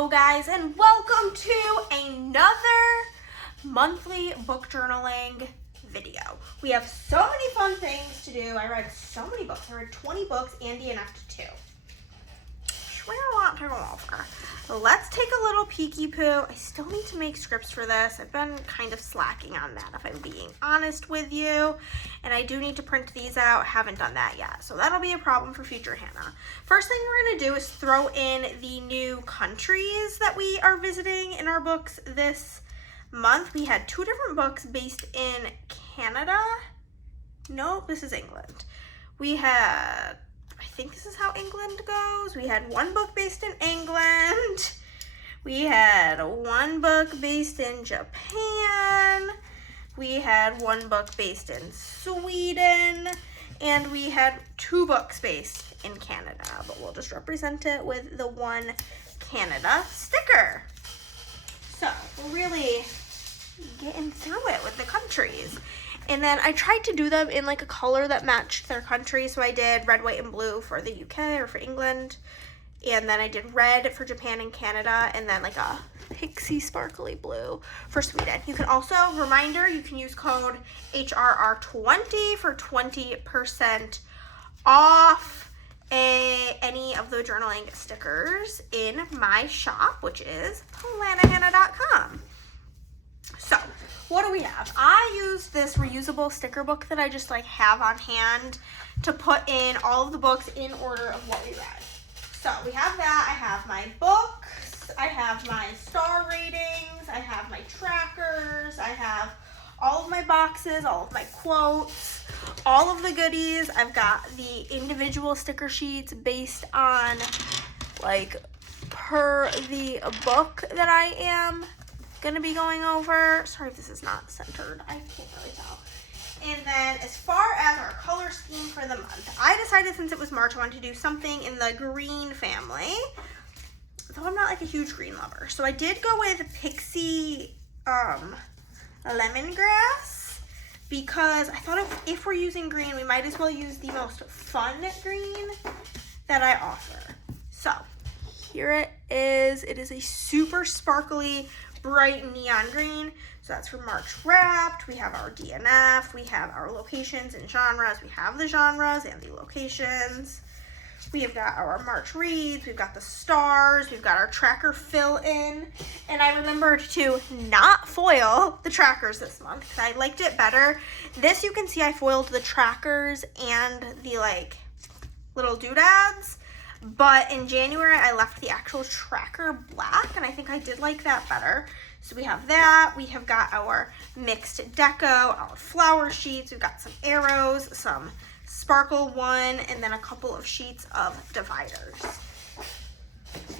Hello guys, and welcome to another monthly book journaling video. We have so many fun things to do. I read so many books. I read 20 books and DNFs 2. We got a lot to go over. So let's take a little peeky poo. I still need to make scripts for this. I've been kind of slacking on that, if I'm being honest with you. And I do need to print these out. Haven't done that yet. So that'll be a problem for future Hannah. First thing we're going to do is throw in the new countries that we are visiting in our books this month. We had 2 different books based in Canada. Nope, this is England. We had... I think this is how England goes. We had 1 book based in England. We had 1 book based in Japan. We had 1 book based in Sweden. And we had 2 books based in Canada. But we'll just represent it with the 1 Canada sticker. So we're really getting through it with the countries. And then I tried to do them in like a color that matched their country. So I did red, white, and blue for the UK or for England. And then I did red for Japan and Canada. And then like a pixie sparkly blue for Sweden. You can also, reminder, you can use code HRR20 for 20% off any of the journaling stickers in my shop, which is planahannah.com. So, what do we have? I used this reusable sticker book that I just like have on hand to put in all of the books in order of what we read. So we have that. I have my books. I have my star ratings. I have my trackers. I have all of my boxes, all of my quotes, all of the goodies. I've got the individual sticker sheets based on like per the book that I am gonna be going over. Sorry if this is not centered. I can't really tell. And then as far as our color scheme for the month, I decided since it was March, I wanted to do something in the green family. Though I'm not like a huge green lover. So I did go with Pixie Lemongrass because I thought if we're using green, we might as well use the most fun green that I offer. So here it is. It is a super sparkly, bright neon green. So that's for March Wrapped. We have our DNF. We have our locations and genres. We have the genres and the locations. We have got our March Reads. We've got the stars. We've got our tracker fill-in. And I remembered to not foil the trackers this month because I liked it better. This, you can see I foiled the trackers and the like little doodads. But in January, I left the actual tracker black, and I think I did like that better. So we have that. We have got our mixed deco, our flower sheets. We've got some arrows, some sparkle one, and then a couple of sheets of dividers.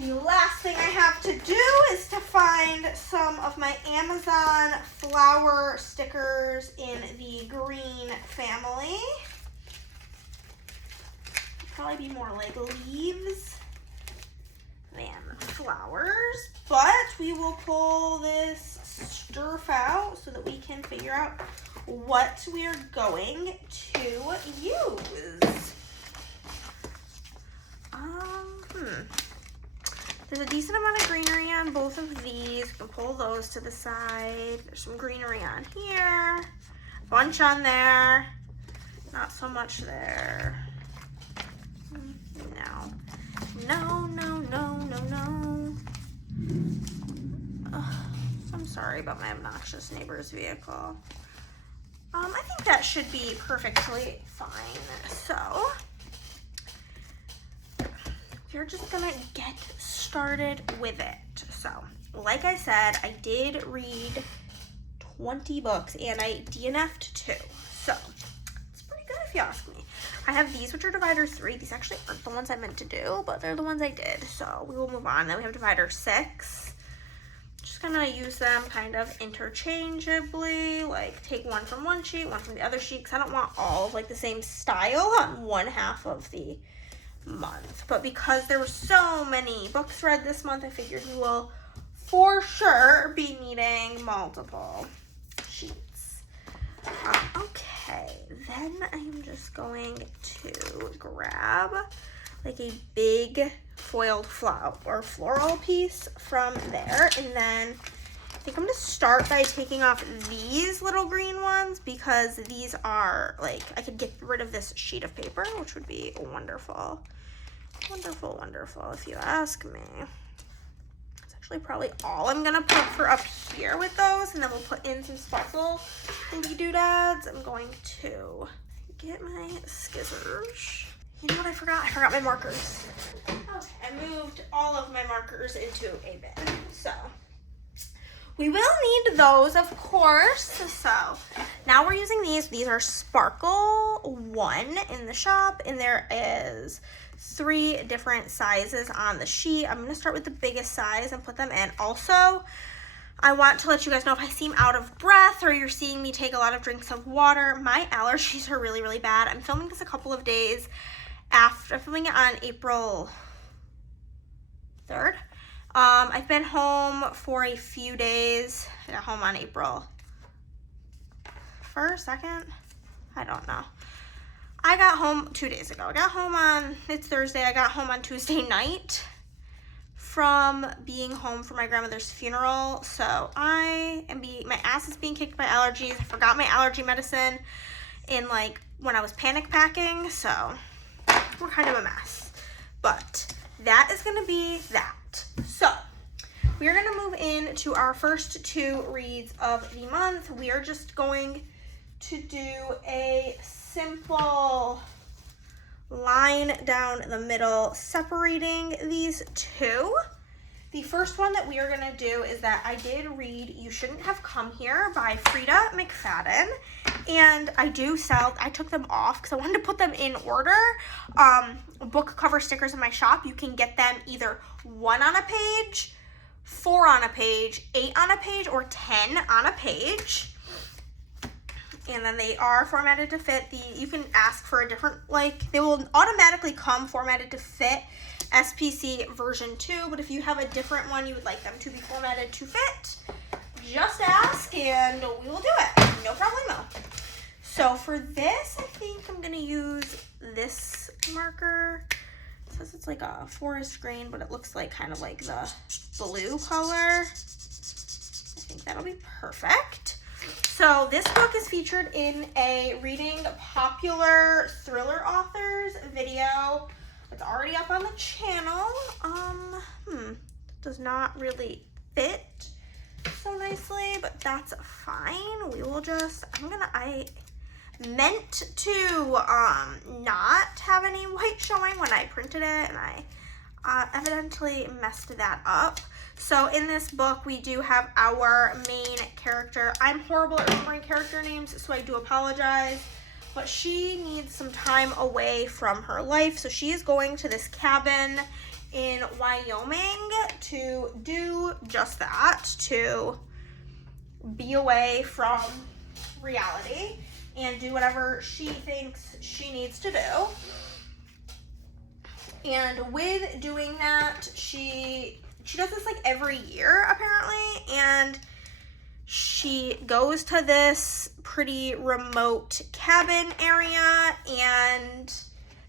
The last thing I have to do is to find some of my Amazon flower stickers in the green family. Probably be more like leaves than flowers, but we will pull this sturf out so that we can figure out what we are going to use. There's a decent amount of greenery on both of these. You can pull those to the side. There's some greenery on here, bunch on there, not so much there. No. I'm sorry about my obnoxious neighbor's vehicle. I think that should be perfectly fine. So, you're just gonna get started with it. So, like I said, I did read 20 books and I DNF'd 2. So, it's pretty good if you ask me. I have these, which are divider 3. These actually aren't the ones I meant to do, but they're the ones I did. So we will move on. Then we have divider 6. Just gonna use them kind of interchangeably, like take one from one sheet, one from the other sheet, because I don't want all of like the same style on one half of the month. But because there were so many books read this month, I figured we will for sure be needing multiple sheets. Okay, then I'm just going to grab like a big foiled flower or floral piece from there. And then I think I'm gonna start by taking off these little green ones because these are like, I could get rid of this sheet of paper, which would be wonderful. Wonderful, wonderful, if you ask me. That's actually probably all I'm gonna put for up here with those, and then we'll put in some sparkle dinky doodads. I'm going to get my scissors. You know what I forgot? I forgot my markers. Okay, I moved all of my markers into a bin. So we will need those, of course. So now we're using these. These are Sparkle 1 in the shop, and there is 3 different sizes on the sheet. I'm gonna start with the biggest size and put them in. Also, I want to let you guys know if I seem out of breath or you're seeing me take a lot of drinks of water, my allergies are really, really bad. I'm filming this a couple of days after. I'm filming it on April 3rd. I've been home for a few days. I got home on April 1st, 2nd? I don't know. I got home 2 days ago. I got home on, it's Thursday, I got home on Tuesday night from being home for my grandmother's funeral. So my ass is being kicked by allergies. I forgot my allergy medicine in like when I was panic packing. So we're kind of a mess. But that is gonna be that. So we are gonna move into our first 2 reads of the month. We are just going to do a simple line down the middle separating these 2. The first one that we are going to do is that I did read You Shouldn't Have Come Here by Frida McFadden, and I took them off because I wanted to put them in order. Book cover stickers in my shop, you can get them either 1 on a page, 4 on a page, 8 on a page, or 10 on a page. And then they are formatted to fit you can ask for a different, like, they will automatically come formatted to fit SPC version 2, but if you have a different one you would like them to be formatted to fit, just ask and we will do it. No problemo. So for this, I think I'm gonna use this marker. It says it's like a forest green, but it looks like kind of like the blue color. I think that'll be perfect. So this book is featured in a Reading Popular Thriller Authors video. It's already up on the channel. Does not really fit so nicely, but that's fine. We will just, I meant to not have any white showing when I printed it, and I evidently messed that up. So in this book, we do have our main character. I'm horrible at remembering character names, so I do apologize. But she needs some time away from her life. So she is going to this cabin in Wyoming to do just that, to be away from reality and do whatever she thinks she needs to do. And with doing that, she does this like every year apparently, and she goes to this pretty remote cabin area, and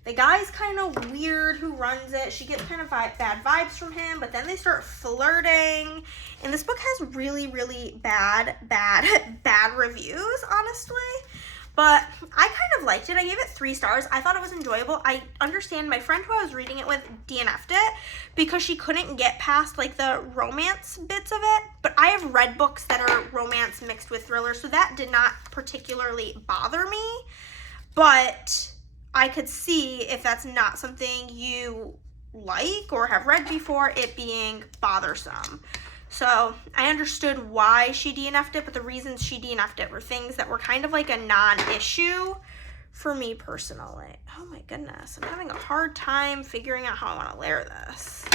the guy's kind of weird who runs it. She gets kind of bad vibes from him, but then they start flirting, and this book has really, really bad reviews, honestly. But I kind of liked it. I gave it 3 stars. I thought it was enjoyable. I understand my friend who I was reading it with DNF'd it because she couldn't get past like the romance bits of it. But I have read books that are romance mixed with thriller, so that did not particularly bother me. But I could see if that's not something you like or have read before, it being bothersome. So I understood why she DNF'd it, but the reasons she DNF'd it were things that were kind of like a non-issue for me personally. Oh my goodness, I'm having a hard time figuring out how I want to layer this.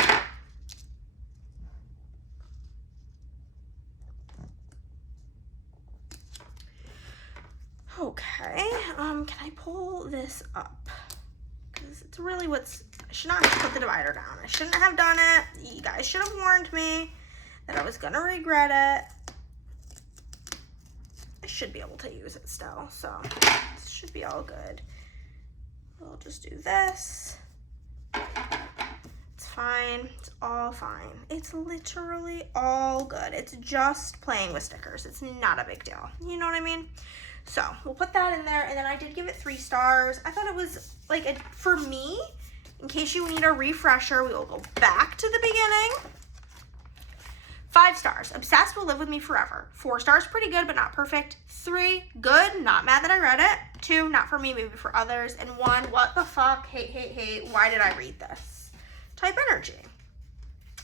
Okay, can I pull this up? Because it's really I should not have put the divider down. I shouldn't have done it. You guys should have warned me that I was gonna regret it. I should be able to use it still, so this should be all good. We'll just do this. fine. It's all fine. It's literally all good. It's just playing with stickers. It's not a big deal. You know what I mean? So we'll put that in there. And then I did give it 3 stars. I thought it was like, for me, in case you need a refresher, we will go back to the beginning. 5 stars. Obsessed will live with me forever. 4 stars, pretty good, but not perfect. 3, good, not mad that I read it. 2, not for me, maybe for others. And 1, what the fuck, hate, why did I read this? Type energy.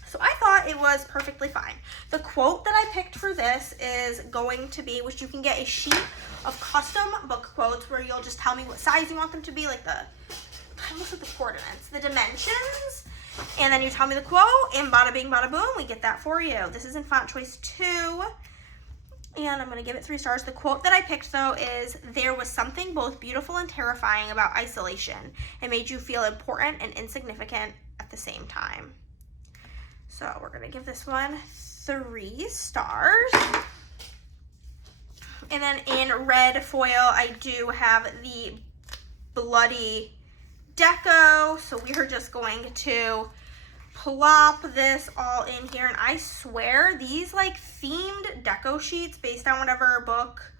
So I thought it was perfectly fine. The quote that I picked for this is going to be, which you can get a sheet of custom book quotes where you'll just tell me what size you want them to be, like the, I almost said the coordinates, the dimensions. And then you tell me the quote, and bada bing, bada boom, we get that for you. This is in font choice 2, and I'm going to give it 3 stars. The quote that I picked, though, is, there was something both beautiful and terrifying about isolation. It made you feel important and insignificant at the same time. So we're going to give this one 3 stars. And then in red foil, I do have the bloody deco, so we are just going to plop this all in here. And I swear these like themed deco sheets based on whatever book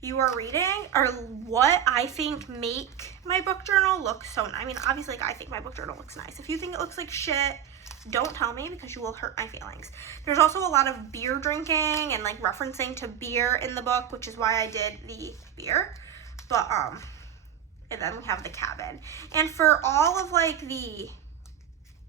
you are reading are what I think make my book journal look so nice. I mean, obviously, like, I think my book journal looks nice. If you think it looks like shit, don't tell me, because you will hurt my feelings. There's also a lot of beer drinking and like referencing to beer in the book, which is why I did the beer. But and then we have the cabin. And for all of like the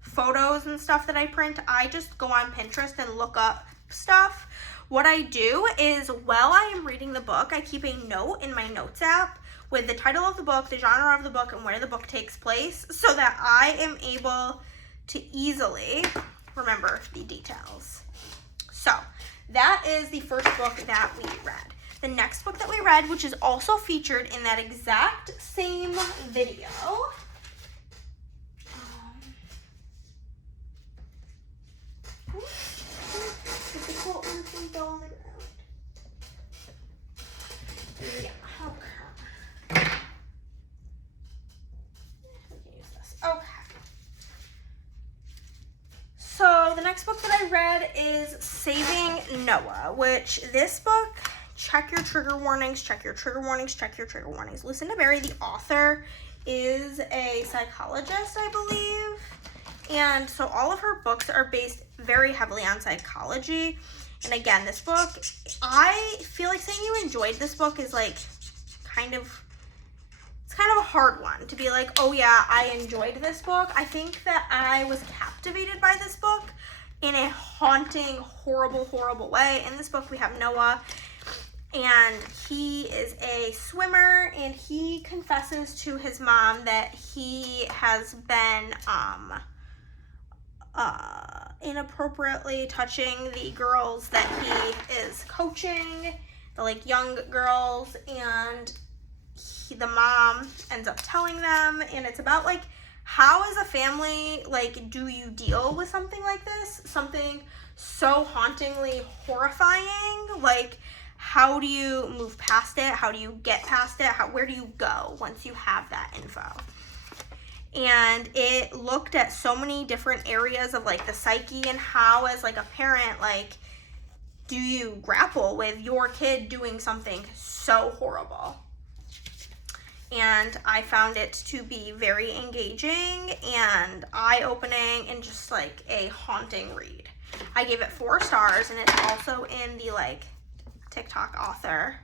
photos and stuff that I print, I just go on Pinterest and look up stuff. What I do is, while I am reading the book, I keep a note in my notes app with the title of the book, the genre of the book, and where the book takes place, so that I am able to easily remember the details. So that is the first book that we read. The next book that we read, which is also featured in that exact same video, yeah, okay. We can use this. Okay. So the next book that I read is Saving Noah, which this book, check your trigger warnings, check your trigger warnings, check your trigger warnings. Lucinda Berry, the author, is a psychologist, I believe. And so all of her books are based very heavily on psychology. And again, this book, I feel like saying you enjoyed this book is like it's kind of a hard one to be like, oh yeah, I enjoyed this book. I think that I was captivated by this book in a haunting, horrible way. In this book, we have Noah, and he is a swimmer, and he confesses to his mom that he has been inappropriately touching the girls that he is coaching, the like young girls, and the mom ends up telling them. And it's about like, how as a family, like, do you deal with something like this, something so hauntingly horrifying? Like, how do you move past it? How do you get past it? Where do you go once you have that info? And it looked at so many different areas of like the psyche, and how as like a parent, like, do you grapple with your kid doing something so horrible? And I found it to be very engaging and eye-opening and just like a haunting read. I gave it 4 stars, and it's also in the like TikTok author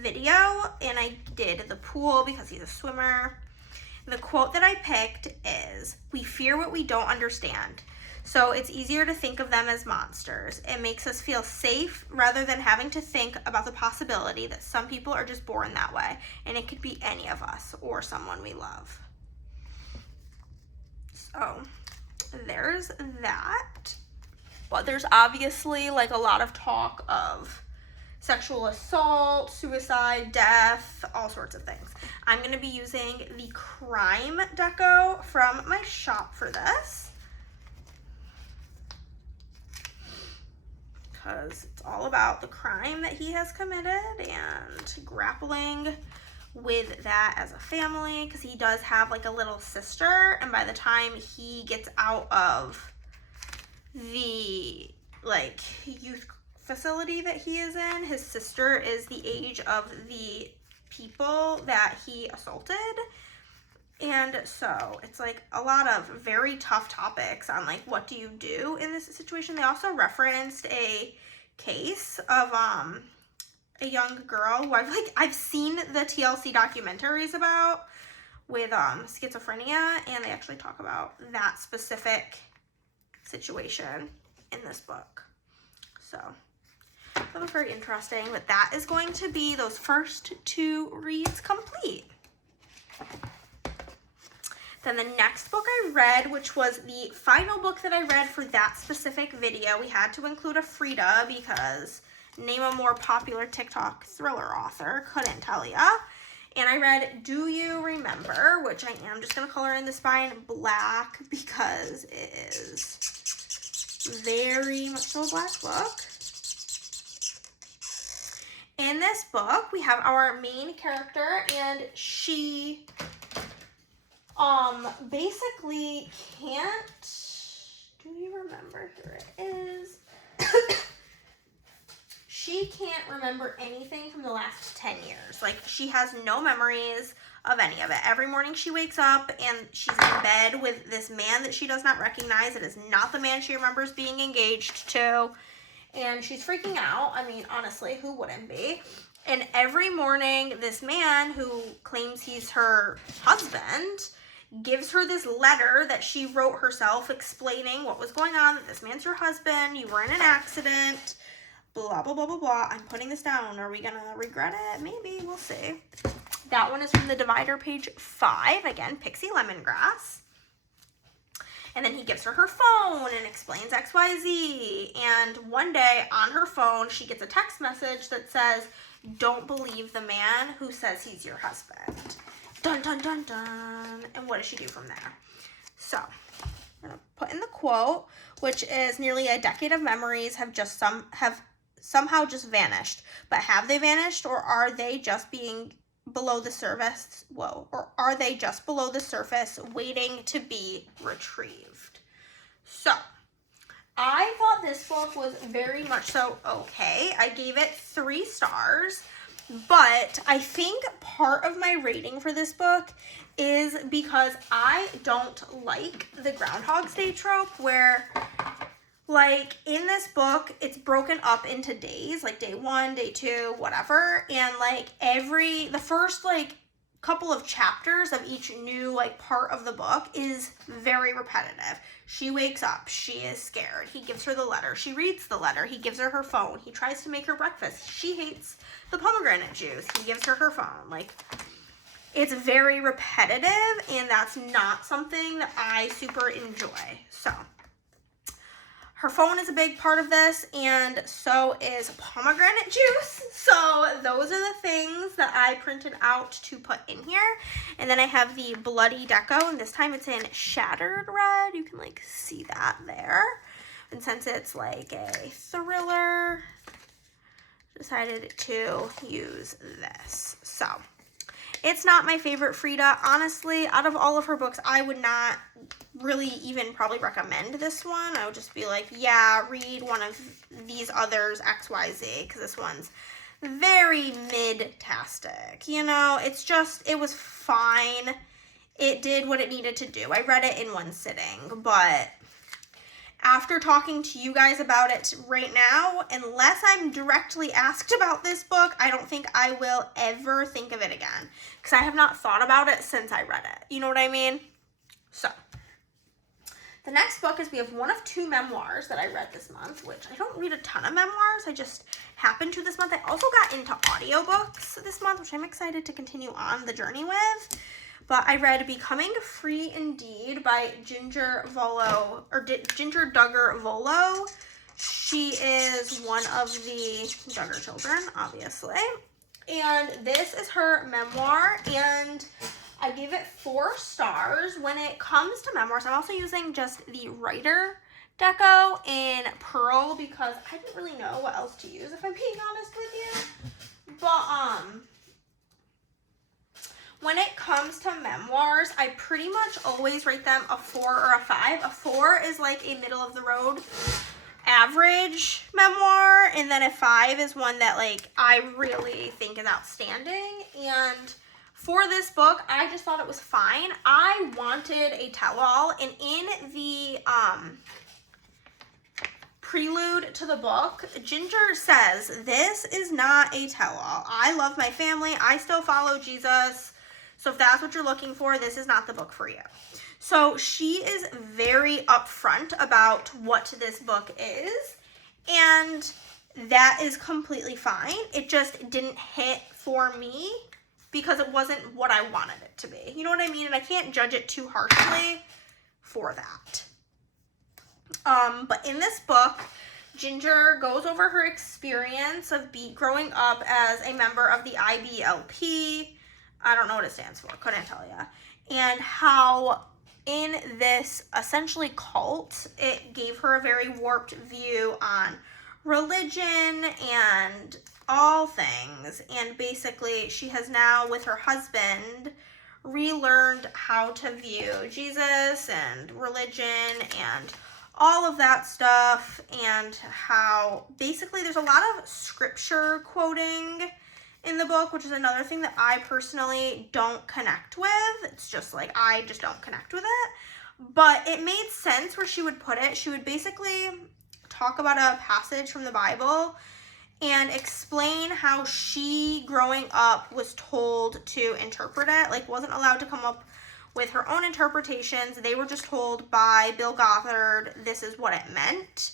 video, and I did the pool because he's a swimmer. The quote that I picked is, "We fear what we don't understand, so it's easier to think of them as monsters. It makes us feel safe rather than having to think about the possibility that some people are just born that way, and it could be any of us or someone we love." So there's that. But there's obviously like a lot of talk of sexual assault, suicide, death, all sorts of things. I'm going to be using the crime deco from my shop for this, because it's all about the crime that he has committed and grappling with that as a family, because he does have like a little sister, and by the time he gets out of the like youth facility that he is in, his sister is the age of the people that he assaulted. And so it's like a lot of very tough topics on like what do you do in this situation. They also referenced a case of a young girl who I've seen the TLC documentaries about with schizophrenia, and they actually talk about that specific situation in this book. So that was very interesting, but that is going to be those first 2 reads complete. Then the next book I read, which was the final book that I read for that specific video, we had to include a Frida because name a more popular TikTok thriller author, couldn't tell ya. And I read Do You Remember, which I am just going to color in the spine black because it is very much so a black book. In this book, we have our main character, and she basically can't, do you remember? Here it is. She can't remember anything from the last 10 years. Like, she has no memories of any of it. Every morning she wakes up and she's in bed with this man that she does not recognize. It is not the man she remembers being engaged to. And she's freaking out. I mean, honestly, who wouldn't be? And every morning, this man who claims he's her husband gives her this letter that she wrote herself explaining what was going on, that this man's your husband, you were in an accident, blah, blah, blah, blah, blah. I'm putting this down. Are we going to regret it? Maybe. We'll see. That one is from the divider, page 5. Again, Pixie Lemongrass. And then he gives her phone and explains XYZ. And one day on her phone, she gets a text message that says, don't believe the man who says he's your husband. Dun, dun, dun, dun. And what does she do from there? So I'm going to put in the quote, which is nearly a decade of memories have somehow just vanished. But have they vanished, or are they just being below the surface? Whoa. Or are they just below the surface waiting to be retrieved? So I thought this book was very much so okay. I gave it 3 stars. But I think part of my rating for this book is because I don't like the Groundhog's Day trope where, like, in this book, it's broken up into days, like day 1, day 2, whatever. And, like, the first, like, couple of chapters of each new, like, part of the book is very repetitive. She wakes up. She is scared. He gives her the letter. She reads the letter. He gives her her phone. He tries to make her breakfast. She hates the pomegranate juice. He gives her her phone. Like, it's very repetitive, and that's not something that I super enjoy. So her phone is a big part of this, and so is pomegranate juice. So those are the things that I printed out to put in here. And then I have the Bloody Deco, and this time it's in Shattered Red. You can, like, see that there. And since it's, like, a thriller, decided to use this. So it's not my favorite Frida. Honestly, out of all of her books, I would not really even probably recommend this one. I would just be like, yeah, read one of these others, XYZ, because this one's very mid-tastic. You know, it's just, it was fine. It did what it needed to do. I read it in one sitting, but after talking to you guys about it right now, unless I'm directly asked about this book, I don't think I will ever think of it again, because I have not thought about it since I read it. You know what I mean? So the next book is, we have one of 2 memoirs that I read this month, which I don't read a ton of memoirs. I just happened to this month. I also got into audiobooks this month, which I'm excited to continue on the journey with. But I read Becoming Free Indeed by Ginger Duggar Volo. She is one of the Duggar children, obviously. And this is her memoir, and I gave it 4 stars. When it comes to memoirs, I'm also using just the writer deco in Pearl because I didn't really know what else to use, if I'm being honest with you. But When it comes to memoirs, I pretty much always rate them a 4 or a 5. A 4 is like a middle of the road average memoir, and then a 5 is one that like I really think is outstanding. And for this book, I just thought it was fine. I wanted a tell-all, and in the prelude to the book, Ginger says, this is not a tell-all. I love my family. I still follow Jesus. So if that's what you're looking for, this is not the book for you. So she is very upfront about what this book is, and that is completely fine. It just didn't hit for me because it wasn't what I wanted it to be. You know what I mean? And I can't judge it too harshly for that. But in this book, Ginger goes over her experience of growing up as a member of the IBLP. I don't know what it stands for, couldn't tell you. And how in this essentially cult, it gave her a very warped view on religion and all things. And basically, she has now, with her husband, relearned how to view Jesus and religion and all of that stuff, and how basically there's a lot of scripture quoting in the book, which is another thing that I personally don't connect with. It's just like, I just don't connect with it. But it made sense where she would put it. She would basically talk about a passage from the Bible and explain how she, growing up, was told to interpret it. Like, wasn't allowed to come up with her own interpretations. They were just told by Bill Gothard, this is what it meant,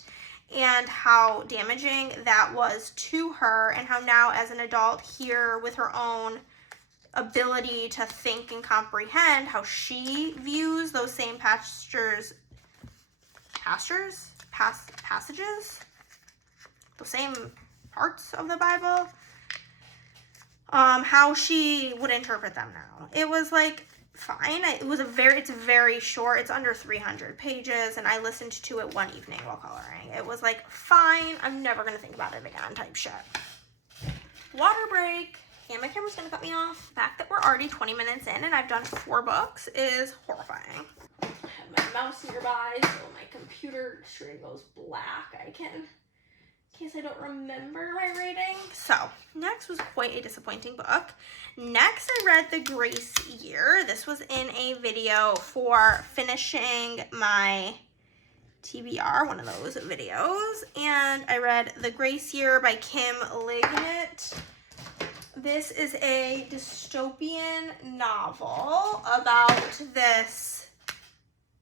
and how damaging that was to her, and how now as an adult here with her own ability to think and comprehend, how she views those same passages, the same parts of the Bible, how she would interpret them now. It was like fine. It's very short. It's under 300 pages, and I listened to it one evening while coloring. It was like, fine, I'm never gonna think about it again type shit. Water break. And my camera's gonna cut me off. The fact that we're already 20 minutes in and I've done 4 books is horrifying. I have my mouse nearby, so my computer screen goes black. In case I don't remember my rating. So, next was quite a disappointing book. Next, I read The Grace Year. This was in a video for finishing my TBR, one of those videos. And I read The Grace Year by Kim Lignit. This is a dystopian novel about this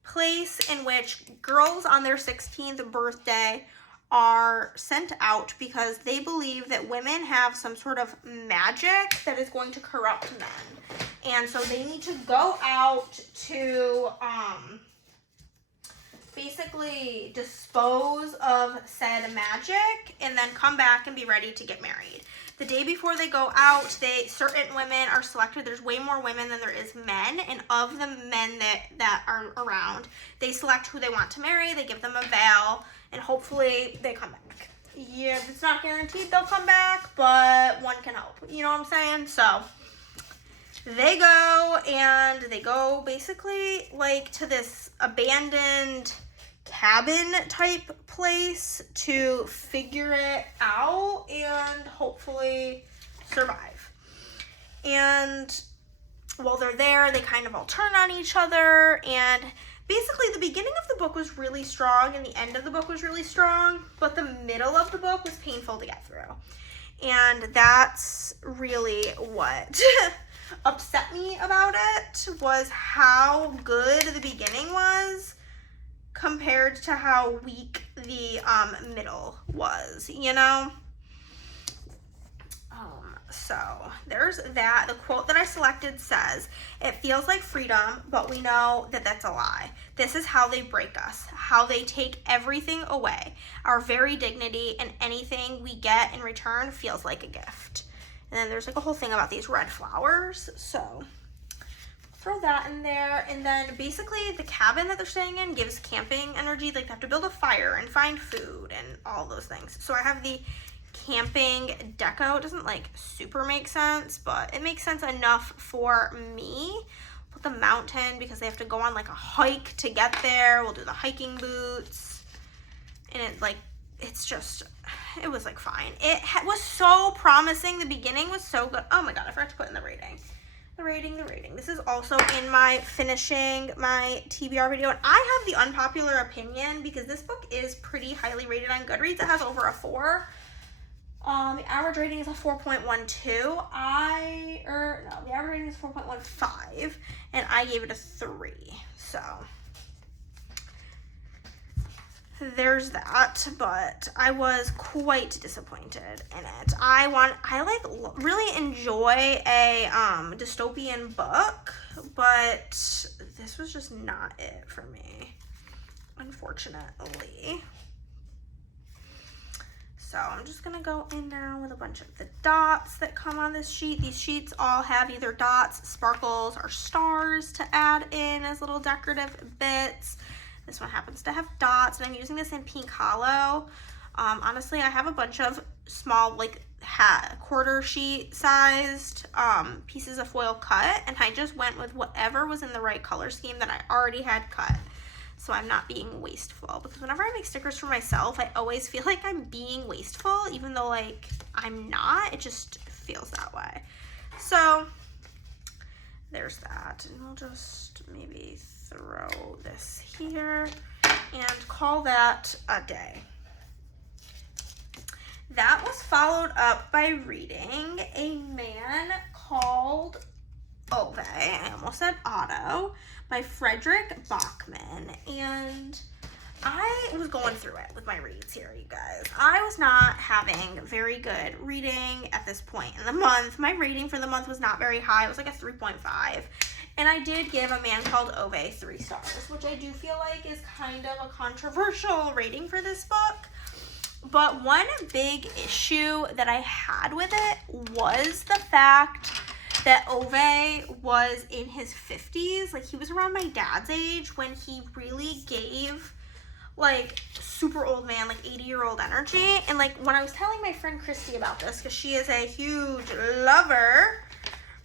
place in which girls on their 16th birthday are sent out because they believe that women have some sort of magic that is going to corrupt men. And so they need to go out to basically dispose of said magic and then come back and be ready to get married. The day before they go out, certain women are selected. There's way more women than there is men, and of the men that are around, they select who they want to marry. They give them a veil, and hopefully they come back. Yeah, it's not guaranteed they'll come back, but one can hope. You know what I'm saying? So they go basically like to this abandoned cabin type place to figure it out and hopefully survive. And while they're there, they kind of all turn on each other, and basically the beginning of the book was really strong and the end of the book was really strong, but the middle of the book was painful to get through. And that's really what upset me about it, was how good the beginning was compared to how weak the middle was, you know? So there's that. The quote that I selected says, "It feels like freedom, but we know that that's a lie. This is how they break us, how they take everything away. Our very dignity, and anything we get in return feels like a gift." And then there's like a whole thing about these red flowers. So throw that in there. And then basically the cabin that they're staying in gives camping energy. Like they have to build a fire and find food and all those things. So I have the camping deco. It doesn't like super make sense, but it makes sense enough for me. Put the mountain because they have to go on like a hike to get there. We'll do the hiking boots. And it like, it's just, it was like fine. It was so promising. The beginning was so good. Oh my God, I forgot to put in the rating. The rating. This is also in my finishing my TBR video. And I have the unpopular opinion because this book is pretty highly rated on Goodreads. It has over a 4. The average rating is a 4.12. The average rating is 4.15. And I gave it a 3. So there's that, but I was quite disappointed in it. I really enjoy a dystopian book, but this was just not it for me, unfortunately. So I'm just gonna go in now with a bunch of the dots that come on this sheet. These sheets all have either dots, sparkles, or stars to add in as little decorative bits. This one happens to have dots, and I'm using this in Pink Hollow. Honestly, I have a bunch of small, like, quarter sheet sized pieces of foil cut, and I just went with whatever was in the right color scheme that I already had cut. So I'm not being wasteful, because whenever I make stickers for myself, I always feel like I'm being wasteful, even though, like, I'm not. It just feels that way. So there's that, and we'll just maybe throw this here and call that a day. That was followed up by reading A Man Called Ove, I almost said Otto, by Frederick Bachman. And I was going through it with my reads here, you guys. I was not having very good reading at this point in the month. My rating for the month was not very high. It was like a 3.5. And I did give A Man Called Ove 3 stars, which I do feel like is kind of a controversial rating for this book. But one big issue that I had with it was the fact that Ove was in his 50s. Like, he was around my dad's age when he really gave, like, super old man, like 80-year-old energy. And, like, when I was telling my friend Christy about this, because she is a huge lover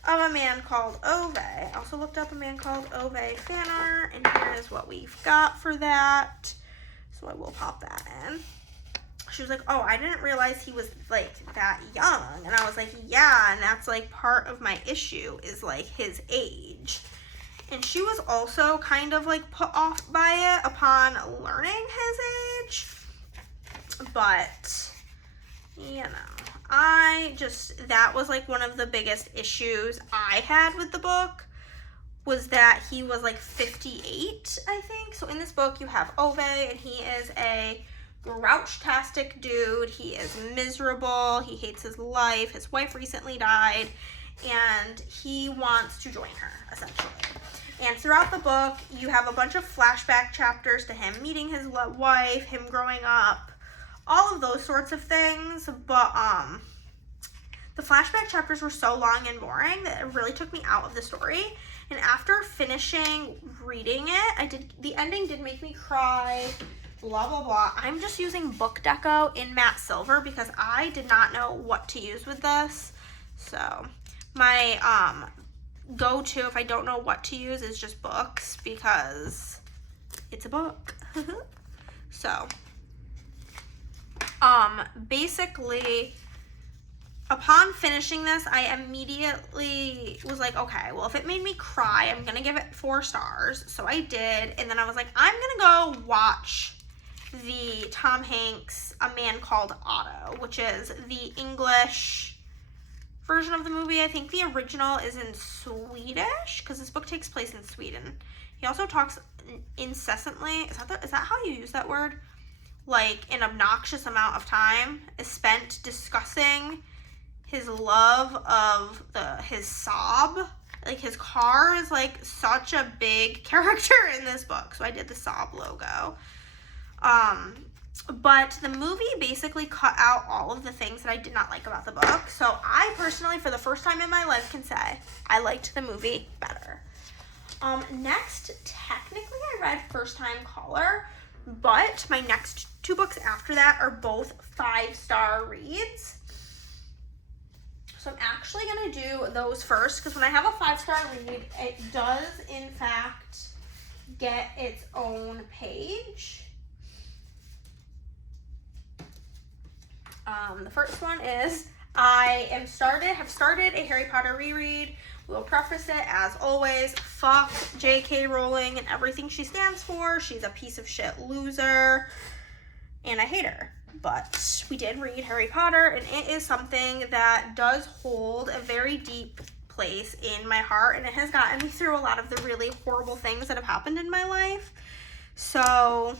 of A Man Called Ove. I also looked up A Man Called Ove fan art, and here is what we've got for that. So I will pop that in. She was like, oh, I didn't realize he was, like, that young. And I was like, yeah, and that's, like, part of my issue is, like, his age. And she was also kind of, like, put off by it upon learning his age. But, you know, that was, like, one of the biggest issues I had with the book, was that he was, like, 58, I think. So in this book, you have Ove, and he is a grouch-tastic dude. He is miserable. He hates his life. His wife recently died, and he wants to join her, essentially. And throughout the book, you have a bunch of flashback chapters to him meeting his wife, him growing up, all of those sorts of things. But the flashback chapters were so long and boring that it really took me out of the story. And after finishing reading it, the ending did make me cry, blah, blah, blah. I'm just using book deco in matte silver because I did not know what to use with this. So my go-to, if I don't know what to use, is just books because it's a book. So basically, upon finishing this, I immediately was like, okay, well, if it made me cry, I'm gonna give it 4 stars. So I did, and then I was like, I'm gonna go watch the Tom Hanks A Man Called Otto, which is the English version of the movie. I think the original is in Swedish, because this book takes place in Sweden. He also talks incessantly. Is that how you use that word? Like, an obnoxious amount of time is spent discussing his love of his Saab. Like, his car is, like, such a big character in this book. So I did the Saab logo. But the movie basically cut out all of the things that I did not like about the book. So I personally, for the first time in my life, can say I liked the movie better. Next, technically I read First Time Caller, but my next two books after that are both 5-star reads. So I'm actually going to do those first, because when I have a 5-star read, it does in fact get its own page. The first one is, have started a Harry Potter reread. We'll preface it as always, fuck J.K. Rowling and everything she stands for. She's a piece of shit loser, and I hate her. But we did read Harry Potter, and it is something that does hold a very deep place in my heart, and it has gotten me through a lot of the really horrible things that have happened in my life. So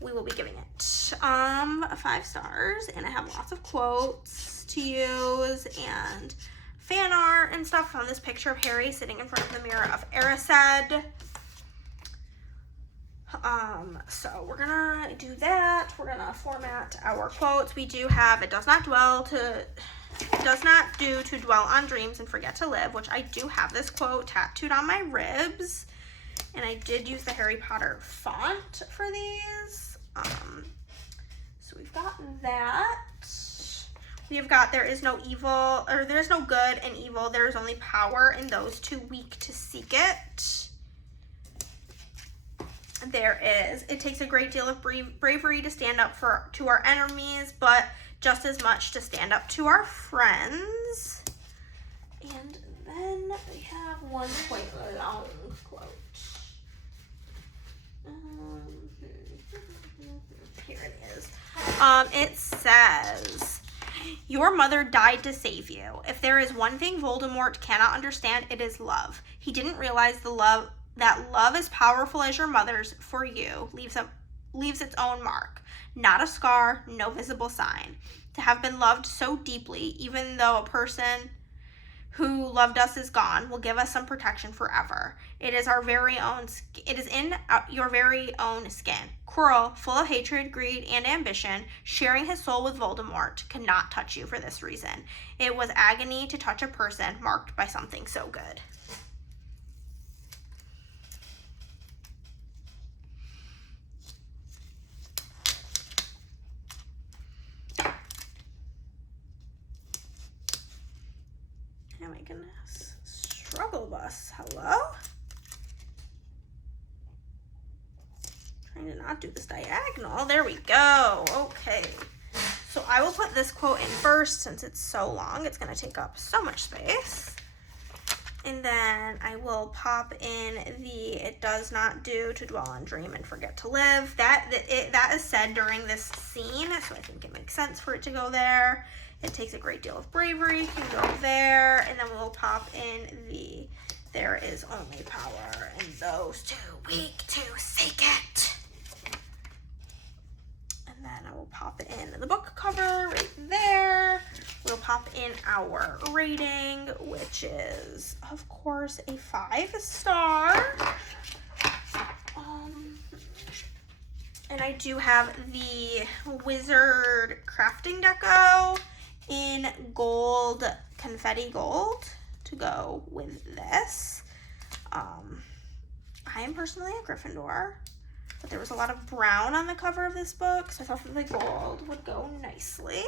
we will be giving it 5 stars, and I have lots of quotes to use and fan art and stuff on this picture of Harry sitting in front of the mirror of Erised. So we're gonna do that. We're gonna format our quotes. We do have, it does not do to dwell on dreams and forget to live, which I do have this quote tattooed on my ribs, and I did use the Harry Potter font for these. So we've got that. We have got, there is no evil, or there is no good and evil. There is only power in those too weak to seek it. There is, it takes a great deal of bravery to stand up to our enemies, but just as much to stand up to our friends. And then we have one quite long quote. Here it is. It says, "Your mother died to save you. If there is one thing Voldemort cannot understand, it is love. He didn't realize that love as powerful as your mother's for you leaves its own mark. Not a scar, no visible sign. To have been loved so deeply, even though a person who loved us is gone, will give us some protection forever. It is in your very own skin. Quirrell, full of hatred, greed, and ambition, sharing his soul with Voldemort, could not touch you for this reason. It was agony to touch a person marked by something so good." Oh my goodness. Struggle bus. Hello? Trying to not do this diagonal. There we go. Okay. So I will put this quote in first since it's so long. It's going to take up so much space. And then I will pop in the "it does not do to dwell on dream and forget to live." That is said during this scene, so I think it makes sense for it to go there. "It takes a great deal of bravery," can go there. And then we'll pop in the "there is only power in those too weak to seek it." And then I will pop in the book cover right there. We'll pop in our rating, which is, of course, a 5-star. And I do have the Wizard crafting deco in gold, confetti gold, to go with this. I am personally a Gryffindor, but there was a lot of brown on the cover of this book, so I thought that the gold would go nicely.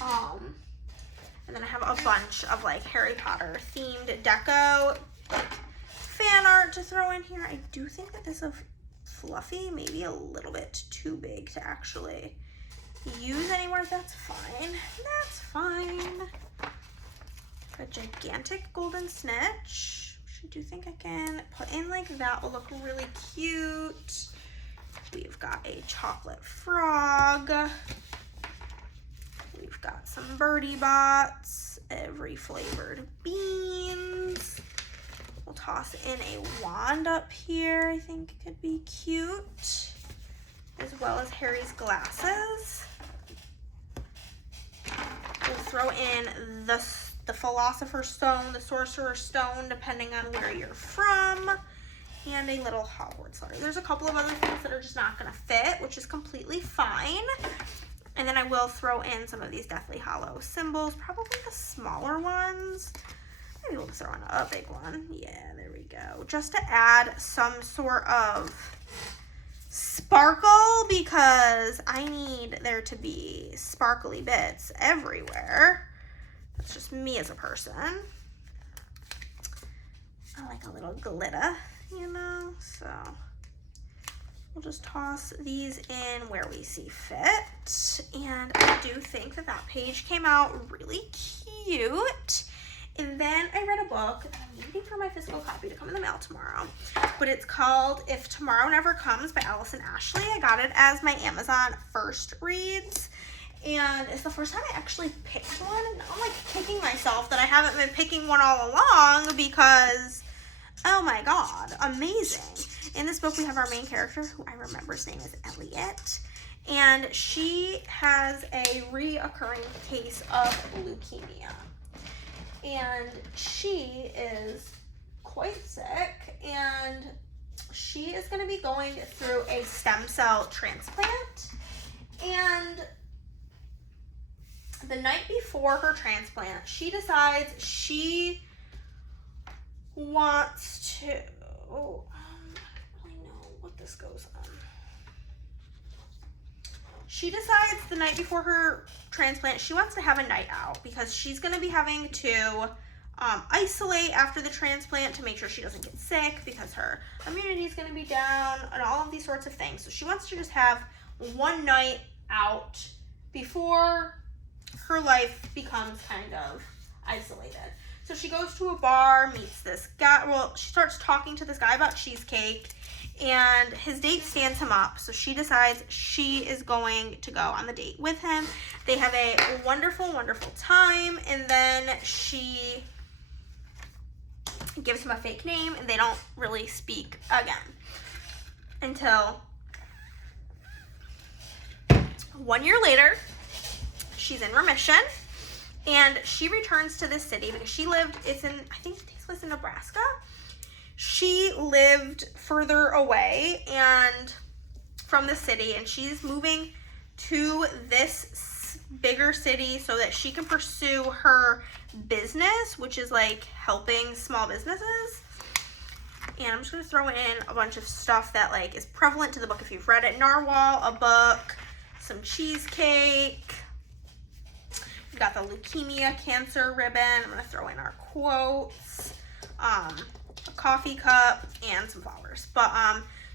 And then I have a bunch of like Harry Potter themed deco, like fan art to throw in here. I do think that this is fluffy, maybe a little bit too big to actually use anywhere. That's fine. That's fine. A gigantic golden snitch, which I do think I can put in like that. Will look really cute. We've got a chocolate frog. We've got some birdie bots, every flavored beans. We'll toss in a wand up here. I think it could be cute, as well as Harry's glasses. We'll throw in the Philosopher's Stone, the Sorcerer's Stone, depending on where you're from, and a little Hogwarts letter. There's a couple of other things that are just not going to fit, which is completely fine. And then I will throw in some of these Deathly Hallows symbols, probably the smaller ones. Maybe we'll throw in a big one. Yeah, there we go. Just to add some sort of sparkle because I need there to be sparkly bits everywhere. That's just me as a person. I like a little glitter, you know, so we'll just toss these in where we see fit. And I do think that that page came out really cute. And then I read a book that I'm waiting for my physical copy to come in the mail tomorrow. But it's called If Tomorrow Never Comes by Allison Ashley. I got it as my Amazon first reads. And it's the first time I actually picked one. And now I'm like kicking myself that I haven't been picking one all along because, oh my God, amazing. In this book, we have our main character, who I remember his name is Elliot. And she has a reoccurring case of leukemia. And she is quite sick, and she is going to be going through a stem cell transplant. And the night before her transplant, she decides she wants to, I don't really know what this goes on. She decides the night before her transplant, she wants to have a night out because she's going to be having to isolate after the transplant to make sure she doesn't get sick because her immunity is going to be down and all of these sorts of things. So she wants to just have one night out before her life becomes kind of isolated. So she goes to a bar, meets this guy. Well, she starts talking to this guy about cheesecake, and his date stands him up. So she decides she is going to go on the date with him. They have a wonderful, wonderful time, and then she gives him a fake name, and they don't really speak again until 1 year later. She's in remission, and she returns to this city because she lived, I think it was in Nebraska. She lived further away and from the city, and she's moving to this bigger city so that she can pursue her business, which is like helping small businesses. And I'm just going to throw in a bunch of stuff that like is prevalent to the book if you've read it. Narwhal, a book, some cheesecake. We've got the leukemia cancer ribbon. I'm going to throw in our quotes, a coffee cup, and some flowers. But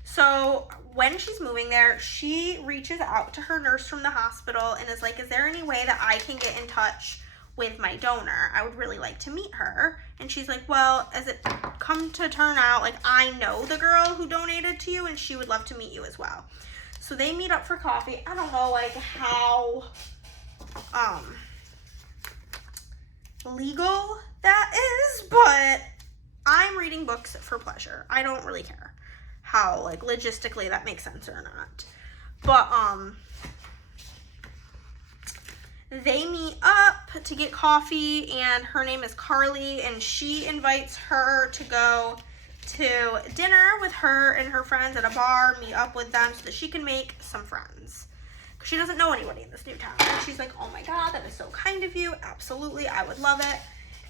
so when she's moving there, she reaches out to her nurse from the hospital and is like, is there any way that I can get in touch with my donor? I would really like to meet her. And she's like, well, as it come to turn out, like, I know the girl who donated to you and she would love to meet you as well. So they meet up for coffee. I don't know like how legal that is, but I'm reading books for pleasure. I don't really care how like logistically that makes sense or not. But they meet up to get coffee, and her name is Carly, and she invites her to go to dinner with her and her friends at a bar, meet up with them so that she can make some friends. Because she doesn't know anybody in this new town. And she's like, oh my God, that is so kind of you. Absolutely, I would love it.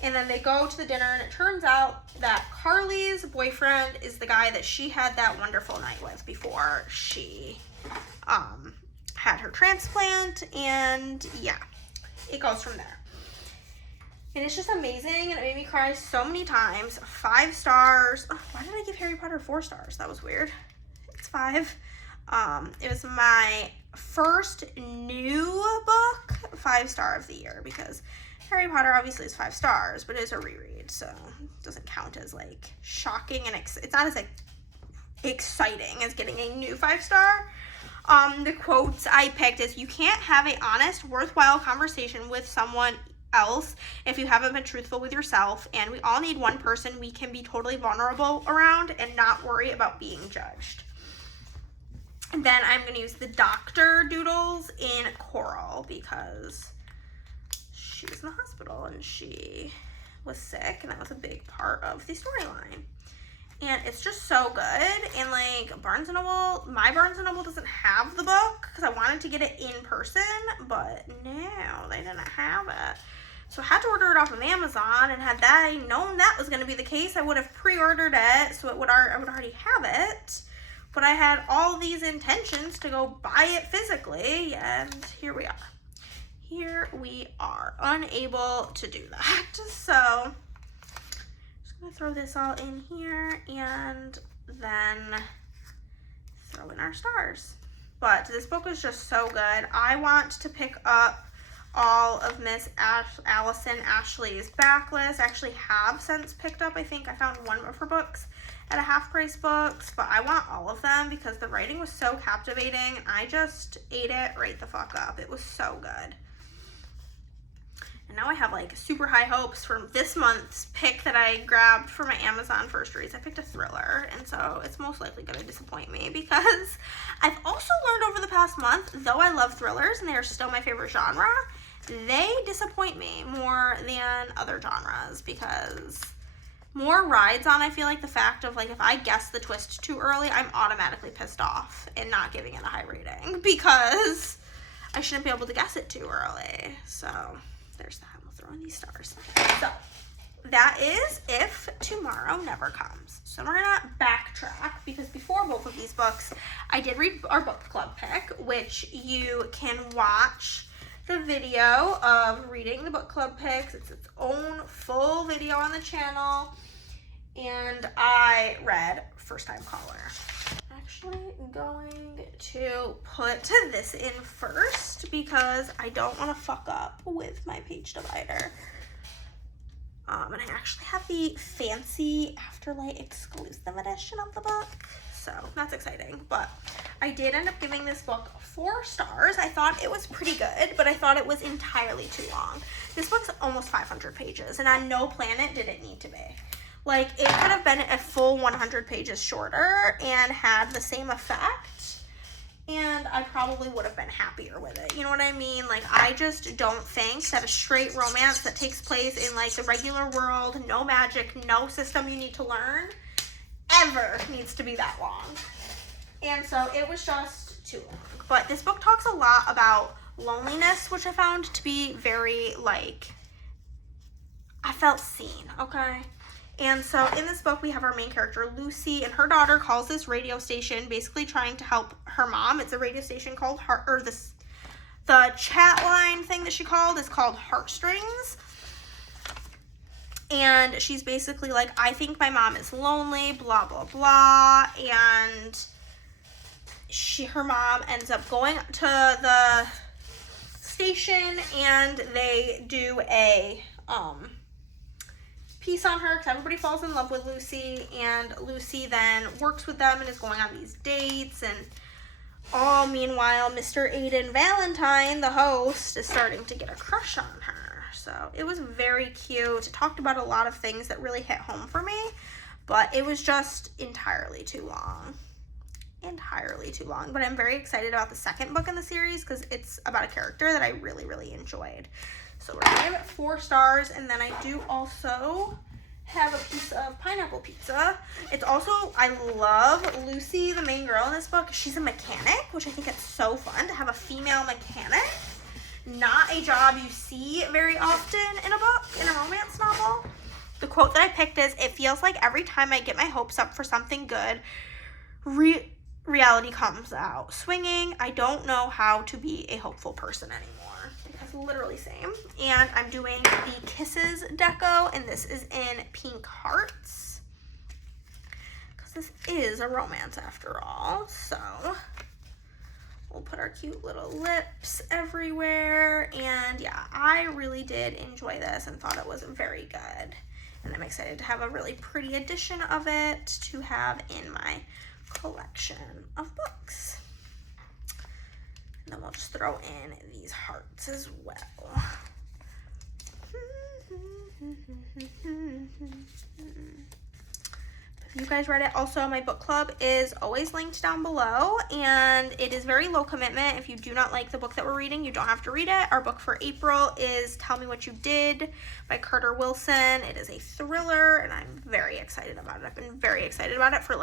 And then they go to the dinner, and it turns out that Carly's boyfriend is the guy that she had that wonderful night with before she had her transplant. And yeah, it goes from there. And it's just amazing, and it made me cry so many times. 5 stars. Oh, why did I give Harry Potter 4 stars? That was weird. It's 5. It was my first new book 5-star of the year, because Harry Potter obviously is 5 stars, but it is a reread, so it doesn't count as like shocking, and it's not as like exciting as getting a new 5-star. The quotes I picked is, you can't have an honest, worthwhile conversation with someone else if you haven't been truthful with yourself, and we all need one person we can be totally vulnerable around and not worry about being judged. And then I'm going to use the doctor doodles in coral because she was in the hospital and she was sick, and that was a big part of the storyline. And it's just so good. And like Barnes & Noble, my Barnes & Noble doesn't have the book because I wanted to get it in person, but no, they didn't have it. So I had to order it off of Amazon, and had I known that was going to be the case, I would have pre-ordered it so I would already have it. but I had all these intentions to go buy it physically, and here we are. Here we are, unable to do that. So I'm just gonna throw this all in here and then throw in our stars. But this book is just so good. I want to pick up all of Miss Allison Ashley's backlist. I actually have since picked up, I think I found one of her books at a half price books, but I want all of them because the writing was so captivating and I just ate it right the fuck up. It was so good. And now I have like super high hopes for this month's pick that I grabbed for my Amazon first reads. I picked a thriller, and so it's most likely going to disappoint me because I've also learned over the past month, though I love thrillers and they are still my favorite genre, they disappoint me more than other genres because more rides on, I feel like, the fact of like if I guess the twist too early, I'm automatically pissed off and not giving it a high rating because I shouldn't be able to guess it too early. So there's that. We'll throw in these stars. So that is If Tomorrow Never Comes. So we're gonna backtrack because before both of these books, I did read our book club pick, which you can watch the video of reading the book club picks. It's its own full video on the channel. And I read First Time Caller. I'm actually going to put this in first because I don't want to fuck up with my page divider. And I actually have the fancy Afterlight exclusive edition of the book, so that's exciting. But I did end up giving this book 4 stars. I thought it was pretty good, but I thought it was entirely too long. This book's almost 500 pages, and on no planet did it need to be. Like, it could have been a full 100 pages shorter and had the same effect, and I probably would have been happier with it. You know what I mean? Like, I just don't think that a straight romance that takes place in, like, the regular world, no magic, no system you need to learn, ever needs to be that long. And so it was just too long. But this book talks a lot about loneliness, which I found to be very, like, I felt seen, okay? And so in this book, we have our main character, Lucy, and her daughter calls this radio station, basically trying to help her mom. It's a radio station called the chat line thing that she called is called Heartstrings. And she's basically like, I think my mom is lonely, blah, blah, blah. And her mom ends up going to the station and they do a, piece on her because everybody falls in love with Lucy, and Lucy then works with them and is going on these dates, and all meanwhile Mr. Aiden Valentine, the host, is starting to get a crush on her. So it was very cute. It talked about a lot of things that really hit home for me, but it was just entirely too long. But I'm very excited about the second book in the series because it's about a character that I really, really enjoyed. So we're gonna give it 4 stars, and then I do also have a piece of pineapple pizza. It's also, I love Lucy, the main girl in this book. She's a mechanic, which I think it's so fun to have a female mechanic. Not a job you see very often in a book, in a romance novel. The quote that I picked is, "It feels like every time I get my hopes up for something good, reality comes out swinging. I don't know how to be a hopeful person anymore." Because literally same. And I'm doing the Kisses deco, and this is in Pink Hearts. Because this is a romance after all. So we'll put our cute little lips everywhere. And yeah, I really did enjoy this and thought it was very good. And I'm excited to have a really pretty edition of it to have in my collection of books. And then we'll just throw in these hearts as well. If you guys read it, also my book club is always linked down below, and it is very low commitment. If you do not like the book that we're reading, you don't have to read it. Our book for April is Tell Me What You Did by Carter Wilson. It is a thriller, and I'm very excited about it. I've been very excited about it for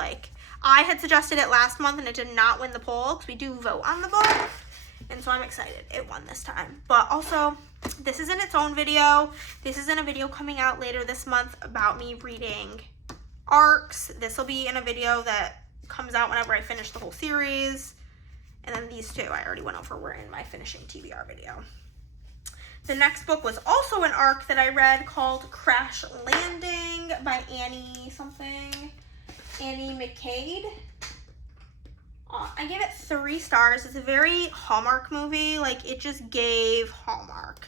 I had suggested it last month, and it did not win the poll because we do vote on the book. And so I'm excited it won this time. But also, this is in its own video. This is in a video coming out later this month about me reading arcs. This will be in a video that comes out whenever I finish the whole series. And then these two I already went over were in my finishing TBR video. The next book was also an ARC that I read called Crash Landing by Annie McCabe. I gave it 3 stars. It's a very Hallmark movie. Like, it just gave Hallmark.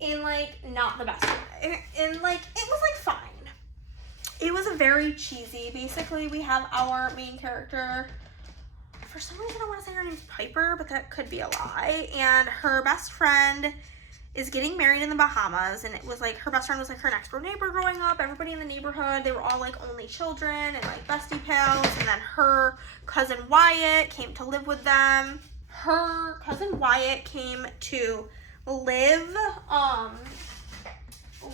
In, like, not the best way. In, like, it was, like, fine. It was very cheesy. Basically, we have our main character. For some reason, I want to say her name's Piper, but that could be a lie. And her best friend is getting married in the Bahamas, and it was like her best friend was like her next door neighbor growing up. Everybody in the neighborhood, they were all like only children and like bestie pals. And then her cousin Wyatt came to live with them. Her cousin Wyatt came to live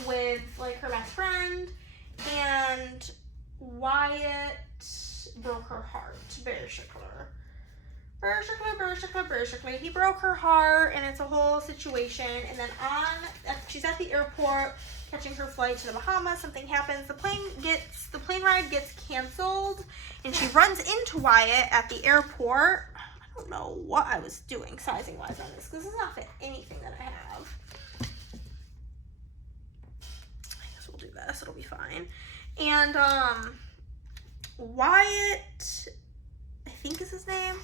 with like her best friend, and Wyatt broke her heart, basically. Basically, he broke her heart, and it's a whole situation. And then she's at the airport catching her flight to the Bahamas. Something happens. The plane ride gets canceled, and she runs into Wyatt at the airport. I don't know what I was doing sizing wise on this because this is not fit anything that I have. I guess we'll do this. It'll be fine. And Wyatt, I think is his name,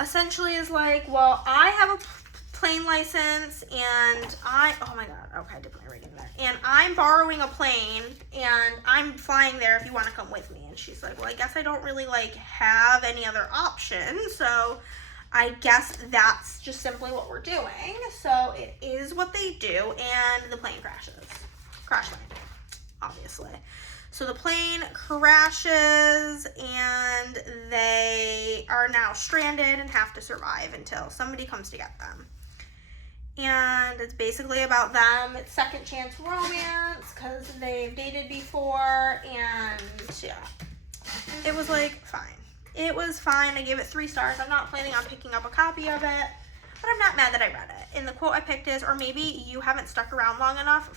essentially is like, well, I have a plane license, and oh my god, okay, different reading there, and I'm borrowing a plane, and I'm flying there if you want to come with me. And she's like, well, I guess I don't really like have any other option, so I guess that's just simply what we're doing. So it is what they do, and the plane crash landing, obviously. So the plane crashes, and they are now stranded and have to survive until somebody comes to get them. And it's basically about them. It's second chance romance because they've dated before, and yeah. It was like fine. It was fine. I gave it 3 stars. I'm not planning on picking up a copy of it, but I'm not mad that I read it. And the quote I picked is, or maybe you haven't stuck around long enough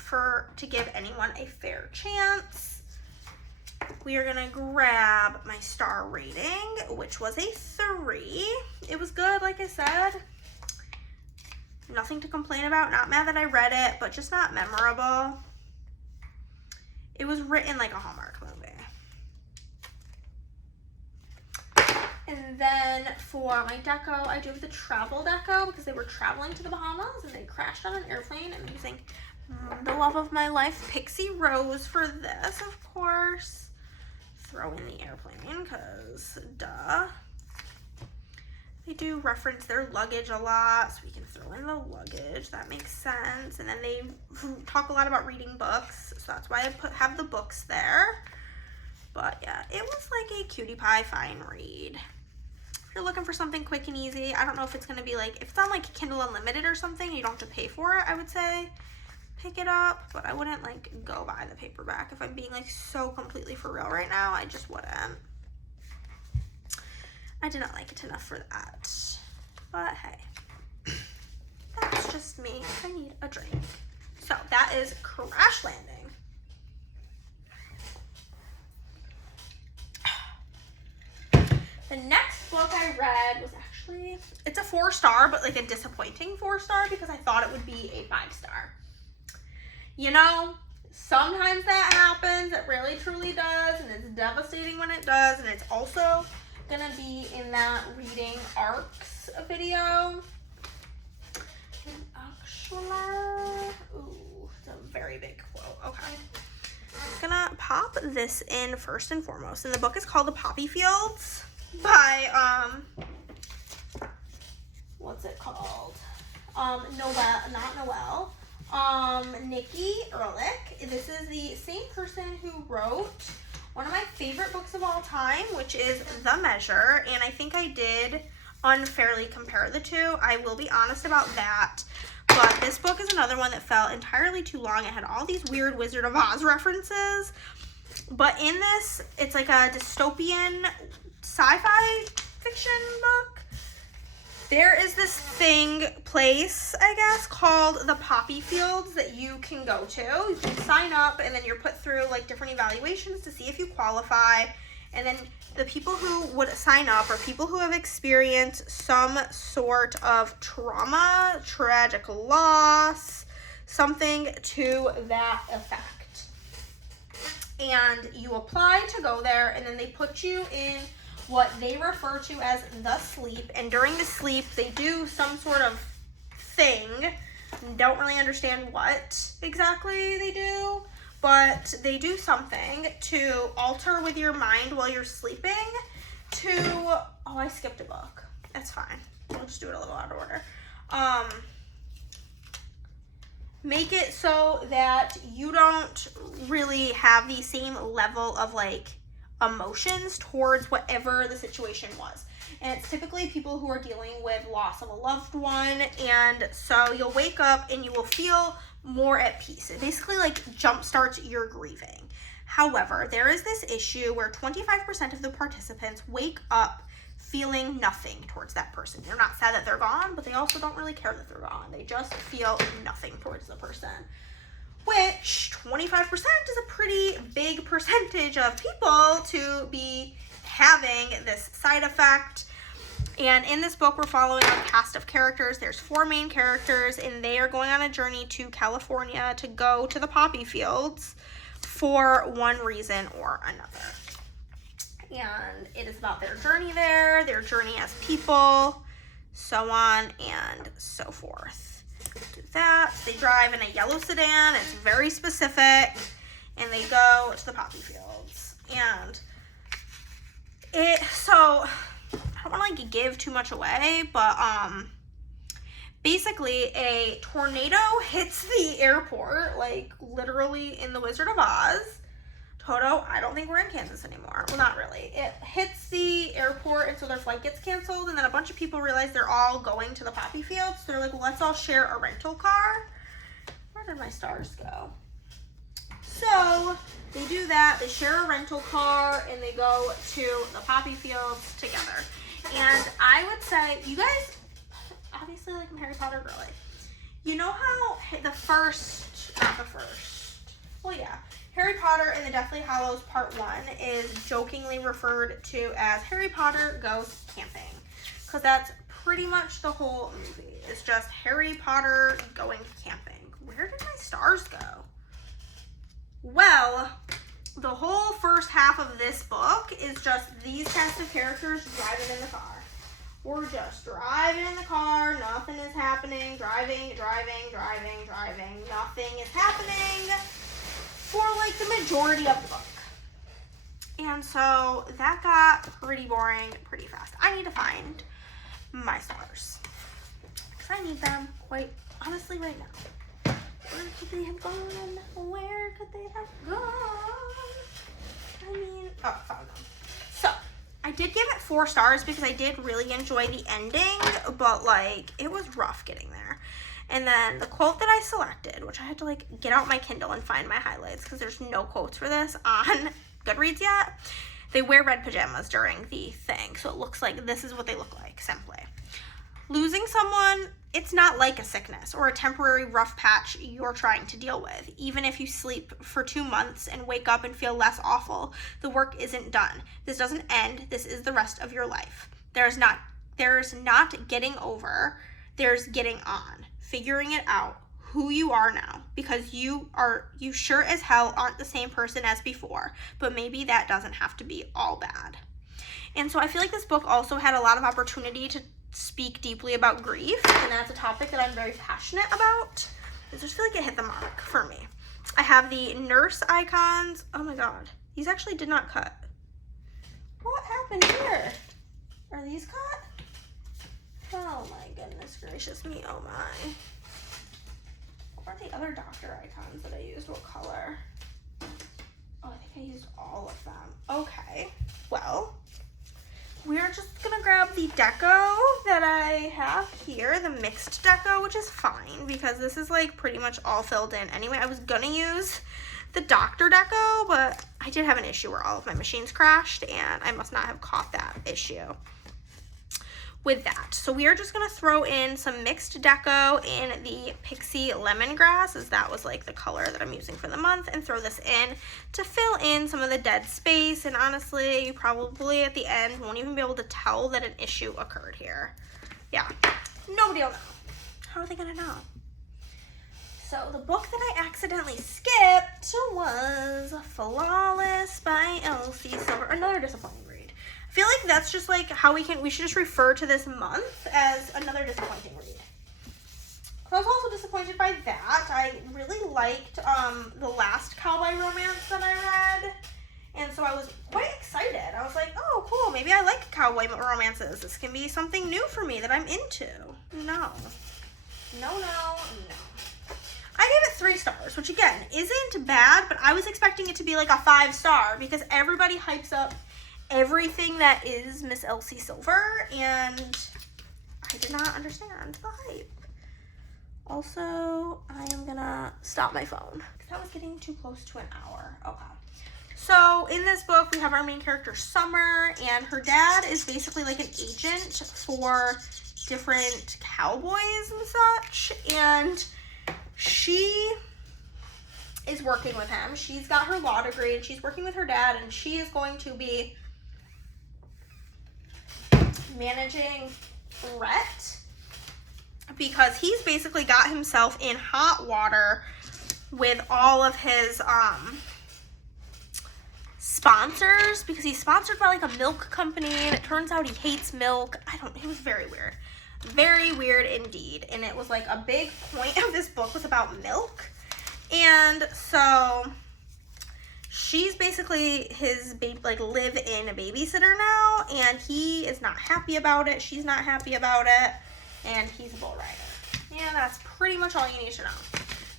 to give anyone a fair chance. We are gonna grab my star rating, which was a 3. It was good, like I said. Nothing to complain about. Not mad that I read it, but just not memorable. It was written like a Hallmark movie. And then for my deco, I do the travel deco because they were traveling to the Bahamas and they crashed on an airplane. I'm using the love of my life, Pixie Rose, for this, of course. Throw in the airplane because duh. They do reference their luggage a lot, so we can throw in the luggage. That makes sense. And then they talk a lot about reading books, so that's why I have the books there. But yeah, it was like a cutie pie fine read. If you're looking for something quick and easy, I don't know if it's gonna be like, if it's on like Kindle Unlimited or something, you don't have to pay for it, I would say pick it up, but I wouldn't like go buy the paperback. If I'm being like so completely for real right now, I just wouldn't. I did not like it enough for that. But hey, that's just me. I need a drink. So that is Crash Landing. The next book I read was actually, it's a 4-star, but like a disappointing 4-star because I thought it would be a 5-star. You know, sometimes that happens. It really truly does, and it's devastating when it does. And it's also gonna be in that reading ARCs video. And actually, ooh, it's a very big quote. Okay, I'm gonna pop this in first and foremost. And the book is called The Poppy Fields by what's it called? Nikki Ehrlich. This is the same person who wrote one of my favorite books of all time, which is The Measure, and I think I did unfairly compare the two. I will be honest about that, but this book is another one that felt entirely too long. It had all these weird Wizard of Oz references, but in this, it's like a dystopian sci-fi fiction book. There is this place, I guess, called the Poppy Fields that you can go to. You can sign up, and then you're put through like different evaluations to see if you qualify. And then the people who would sign up are people who have experienced some sort of trauma, tragic loss, something to that effect. And you apply to go there, and then they put you in what they refer to as the sleep. And during the sleep, they do some sort of thing. Don't really understand what exactly they do, but they do something to alter with your mind while you're sleeping to, oh, I skipped a book. That's fine. We'll just do it a little out of order. Make it so that you don't really have the same level of like emotions towards whatever the situation was. And it's typically people who are dealing with loss of a loved one, and so you'll wake up and you will feel more at peace. It basically like jump starts your grieving. However, there is this issue where 25% of the participants wake up feeling nothing towards that person. They're not sad that they're gone, but they also don't really care that they're gone. They just feel nothing towards the person, which 25% is a pretty big percentage of people to be having this side effect. And in this book, we're following a cast of characters. There's 4 main characters, and they are going on a journey to California to go to the poppy fields for one reason or another. And it is about their journey there, their journey as people, so on and so forth. Do that. They drive in a yellow sedan. It's very specific, and they go to the poppy fields. And so I don't want to like give too much away, but basically a tornado hits the airport, like literally in The Wizard of Oz. Toto, I don't think we're in Kansas anymore. Well, not really. It hits the airport, and so their flight gets canceled, and then a bunch of people realize they're all going to the poppy fields. So they're like, well, let's all share a rental car. Where did my stars go? So they do that. They share a rental car, and they go to the poppy fields together. And I would say, you guys, obviously, like, I'm Harry Potter girly. You know how Harry Potter and the Deathly Hallows Part 1 is jokingly referred to as Harry Potter Goes Camping. Because that's pretty much the whole movie. It's just Harry Potter going camping. Where did my stars go? Well, the whole first half of this book is just these cast of characters driving in the car. We're just driving in the car. Nothing is happening. Driving. Nothing is happening for like the majority of the book. And so that got pretty boring pretty fast. I need to find my stars, because I need them quite honestly right now. Where could they have gone? Where could they have gone? I mean, oh, found them. So I did give it 4 stars because I did really enjoy the ending, but like it was rough getting there. And then the quote that I selected, which I had to like get out my Kindle and find my highlights because there's no quotes for this on Goodreads yet. They wear red pajamas during the thing, so it looks like this is what they look like, simply. Losing someone, it's not like a sickness or a temporary rough patch you're trying to deal with. Even if you sleep for 2 months and wake up and feel less awful, the work isn't done. This doesn't end. This is the rest of your life. There's not getting over. There's getting on. Figuring it out, who you are now, because you sure as hell aren't the same person as before, but maybe that doesn't have to be all bad. And so I feel like this book also had a lot of opportunity to speak deeply about grief, and that's a topic that I'm very passionate about. I just feel like it hit the mark for me. I have the nurse icons. Oh my god, these actually did not cut. What happened here? Are these cut? Oh my goodness gracious me, oh my. What are the other doctor icons that I used? What color? Oh, I think I used all of them. Okay, well, we're just gonna grab the deco that I have here, the mixed deco, which is fine because this is like pretty much all filled in anyway. I was gonna use the doctor deco, but I did have an issue where all of my machines crashed and I must not have caught that issue. with that. So we are just gonna throw in some mixed deco in the Pixie Lemongrass, as that was like the color that I'm using for the month, and throw this in to fill in some of the dead space. And honestly, you probably at the end won't even be able to tell that an issue occurred here. Yeah, nobody will know. How are they gonna know? So the book that I accidentally skipped was Flawless by Elsie Silver. Another disappointing read. I feel like that's just like how we should just refer to this month as another disappointing read. I was also disappointed by that. I really liked the last cowboy romance that I read. And so I was quite excited. I was like, oh, cool. Maybe I like cowboy romances. This can be something new for me that I'm into. No. No, no, no. I gave it 3 stars, which again, isn't bad, but I was expecting it to be like a 5-star because everybody hypes up everything that is Miss Elsie Silver, and I did not understand the hype. Also, I am gonna stop my phone because that was getting too close to an hour. Okay. So in this book, we have our main character, Summer, and her dad is basically like an agent for different cowboys and such, and she is working with him. She's got her law degree and she's working with her dad, and she is going to be managing Rhett because he's basically got himself in hot water with all of his sponsors because he's sponsored by like a milk company, and it turns out he hates milk. It was very weird. Very weird indeed. And it was like a big point of this book was about milk. And so she's basically his live-in babysitter now, and he is not happy about it. She's not happy about it, and he's a bull rider. And that's pretty much all you need to know.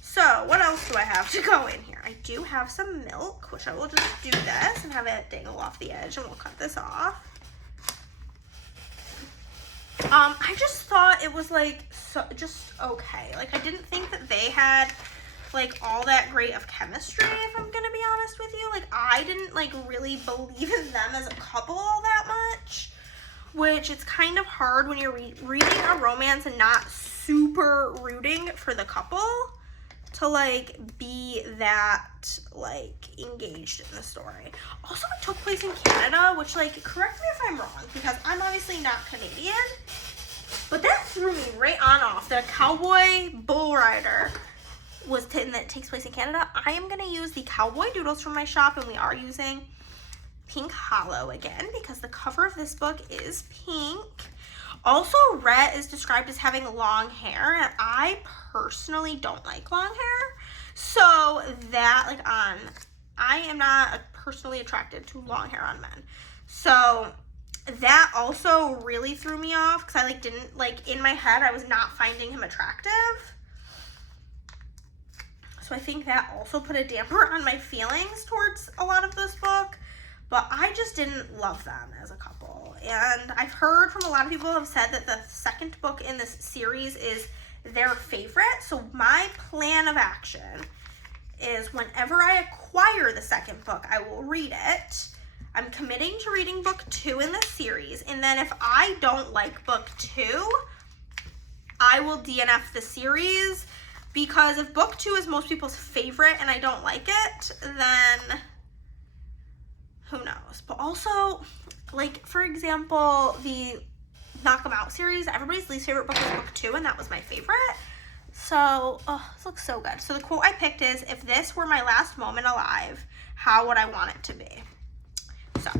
So what else do I have to go in here? I do have some milk, which I will just do this and have it dangle off the edge, and we'll cut this off. I just thought it was like just okay. Like I didn't think that they had like all that great of chemistry, if I'm gonna be honest with you. Like I didn't like really believe in them as a couple all that much, which it's kind of hard when you're reading a romance and not super rooting for the couple to like be that like engaged in the story. Also, it took place in Canada, which like correct me if I'm wrong because I'm obviously not Canadian, but that threw me right on off that a cowboy bull rider that takes place in Canada. I am gonna use the cowboy doodles from my shop, and we are using Pink Hollow again because the cover of this book is pink. Also, Rhett is described as having long hair, and I personally don't like long hair. So that, I am not personally attracted to long hair on men. So that also really threw me off because I didn't, in my head, I was not finding him attractive. So I think that also put a damper on my feelings towards a lot of this book. But I just didn't love them as a couple. And I've heard from a lot of people who have said that the second book in this series is their favorite. So my plan of action is whenever I acquire the second book, I will read it. I'm committing to reading book 2 in this series. And then if I don't like book 2, I will DNF the series. Because if book 2 is most people's favorite and I don't like it, then who knows? But also, for example, the Knock 'em Out series, everybody's least favorite book was book 2, and that was my favorite. So, this looks so good. So the quote I picked is, if this were my last moment alive, how would I want it to be? So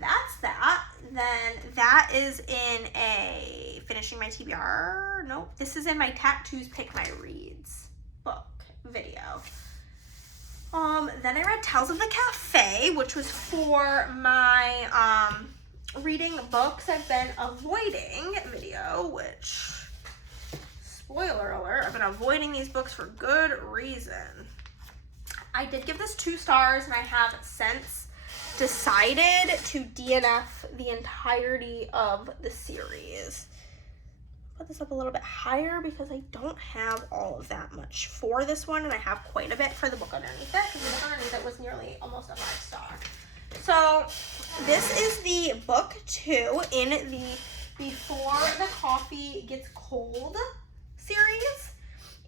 that's that. Then that is in a finishing my TBR. Nope. This is in my Tattoos Pick My Reads book video. Then I read Tales of the Cafe, which was for my reading books I've been avoiding video, which, spoiler alert, I've been avoiding these books for good reason. I did give this 2 stars, and I have since decided to DNF the entirety of the series. Put this up a little bit higher because I don't have all of that much for this one, and I have quite a bit for the book underneath it, because the book underneath it was nearly almost a 5-star. So this is the book 2 in the Before the Coffee Gets Cold series.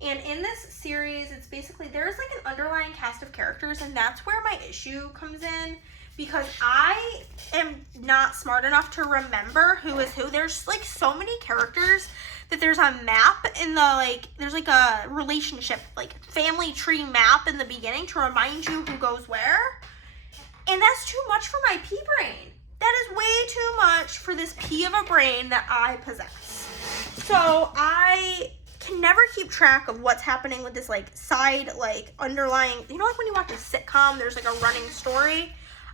And in this series, it's basically, there's like an underlying cast of characters, and that's where my issue comes in, because I am not smart enough to remember who is who. There's like so many characters that there's a map in the, like, there's like a relationship, like family tree map in the beginning to remind you who goes where. And that's too much for my pea brain. That is way too much for this pea of a brain that I possess. So I can never keep track of what's happening with this like side, like underlying, you know, like when you watch a sitcom, there's like a running story.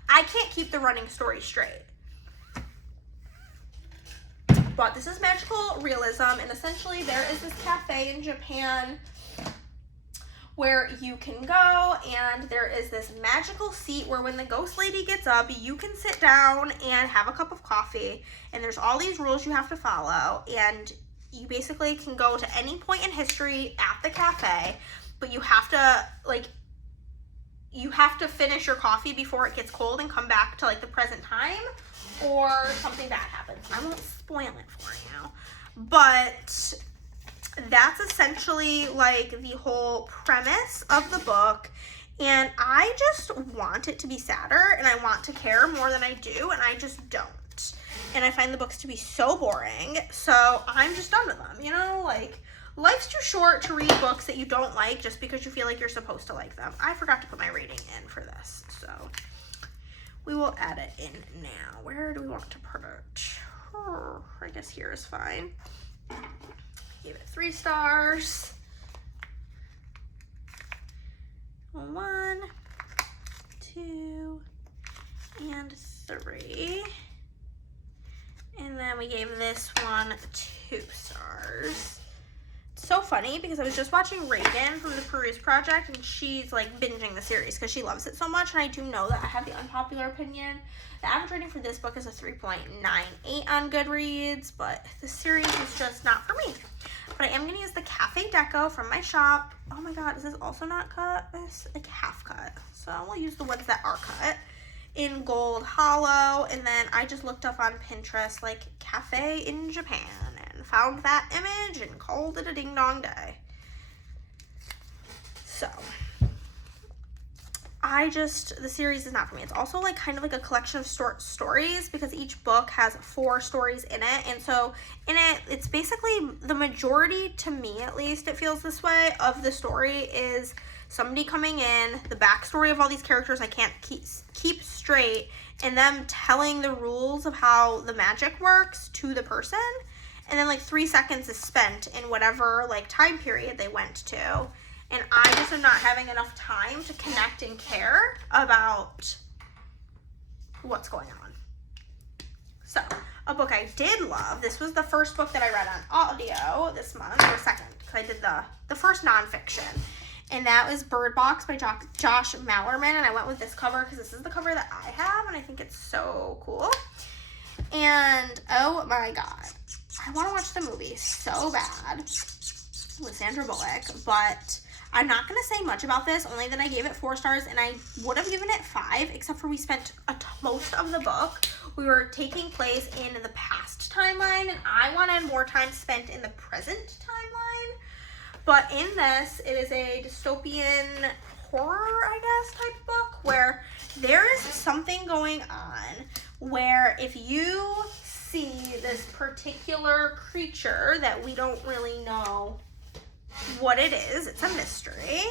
I can't keep the running story straight. But this is magical realism, and essentially there is this cafe in Japan where you can go, and there is this magical seat where when the ghost lady gets up, you can sit down and have a cup of coffee, and there's all these rules you have to follow, and you basically can go to any point in history at the cafe, but you have to, like, you have to finish your coffee before it gets cold and come back to, like, the present time, or something bad happens. I won't spoil it for you, but that's essentially, like, the whole premise of the book, and I just want it to be sadder, and I want to care more than I do, and I just don't. And I find the books to be so boring, so I'm just done with them, you know? Like, life's too short to read books that you don't like just because you feel like you're supposed to like them. I forgot to put my rating in for this, so we will add it in now. Where do we want to put it? I guess here is fine. Give it 3 stars. 1, 2, and 3. And then we gave this one 2 stars. It's so funny because I was just watching Reagan from the Peruse Project, and she's like binging the series because she loves it so much, and I do know that I have the unpopular opinion. The average rating for this book is a 3.98 on Goodreads, but the series is just not for me. But I am going to use the Cafe Deco from my shop. Oh my god, is this also not cut? It's like half cut. So we'll use the ones that are cut in Gold Hollow. And then I just looked up on Pinterest like cafe in Japan and found that image and called it a ding dong day. So the series is not for me. It's also like kind of like a collection of short stories because each book has 4 stories in it. And so in it, it's basically the majority, to me at least, it feels this way, of the story is somebody coming in, the backstory of all these characters I can't keep straight, and them telling the rules of how the magic works to the person. And then like 3 seconds is spent in whatever like time period they went to. And I just am not having enough time to connect and care about what's going on. So, a book I did love, this was the first book that I read on audio this month, or second, because I did the first nonfiction. And that was Bird Box by Josh Malerman, and I went with this cover because this is the cover that I have, and I think it's so cool. And, oh my god, I want to watch the movie so bad with Sandra Bullock, but I'm not going to say much about this, only that I gave it 4 stars, and I would have given it 5, except for we spent most of the book, we were taking place in the past timeline, and I wanted more time spent in the present timeline. But in this, it is a dystopian horror, I guess, type book, where there is something going on where if you see this particular creature that we don't really know what it is, it's a mystery,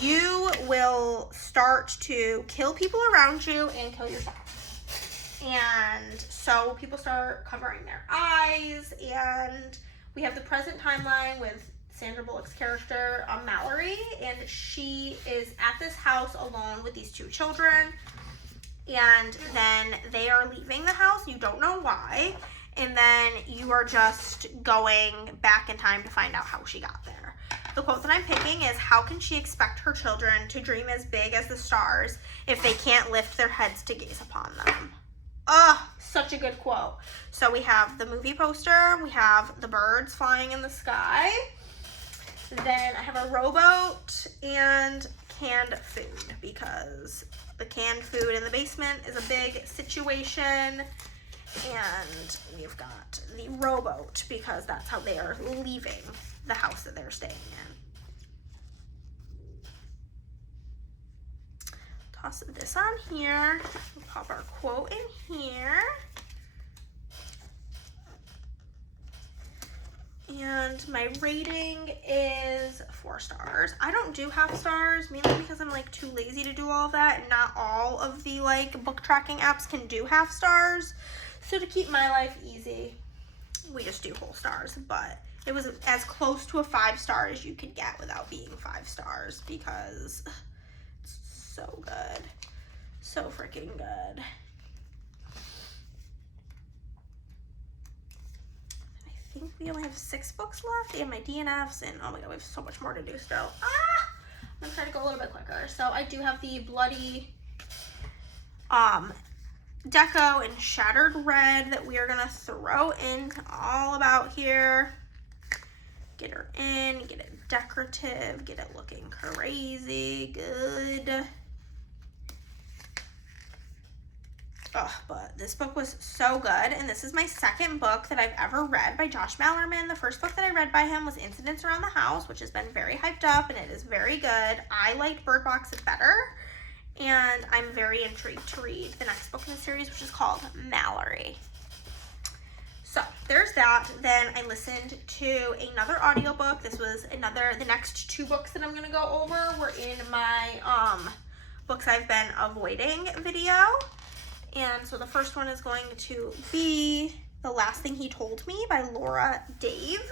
you will start to kill people around you and kill yourself. And so people start covering their eyes, and we have the present timeline with Sandra Bullock's character, Mallory, and she is at this house alone with these 2 children, and then they are leaving the house, you don't know why, and then you are just going back in time to find out how she got there. The quote that I'm picking is, how can she expect her children to dream as big as the stars if they can't lift their heads to gaze upon them? Oh, such a good quote. So we have the movie poster, we have the birds flying in the sky, then I have a rowboat and canned food because the canned food in the basement is a big situation. And we've got the rowboat because that's how they are leaving the house that they're staying in. Toss this on here. We'll pop our quote in here. And my rating is 4 stars. I don't do half stars, mainly because I'm like too lazy to do all of that, and not all of the like book tracking apps can do half stars. So to keep my life easy, we just do whole stars. But it was as close to a 5 star as you could get without being 5 stars because it's so good. So freaking good. I think we only have 6 books left and my DNFs, and oh my god, we have so much more to do still. I'm gonna try to go a little bit quicker. So I do have the Bloody Deco and Shattered Red that we are gonna throw in all about here. Get her in, get it decorative, get it looking crazy good. Oh, but this book was so good, and this is my second book that I've ever read by Josh Malerman. The first book that I read by him was Incidents Around the House, which has been very hyped up, and it is very good. I liked Bird Box better, and I'm very intrigued to read the next book in the series, which is called Mallory. So there's that. Then I listened to another audiobook. This was the next 2 books that I'm going to go over were in my books I've been avoiding video. And so the first one is going to be The Last Thing He Told Me by Laura Dave.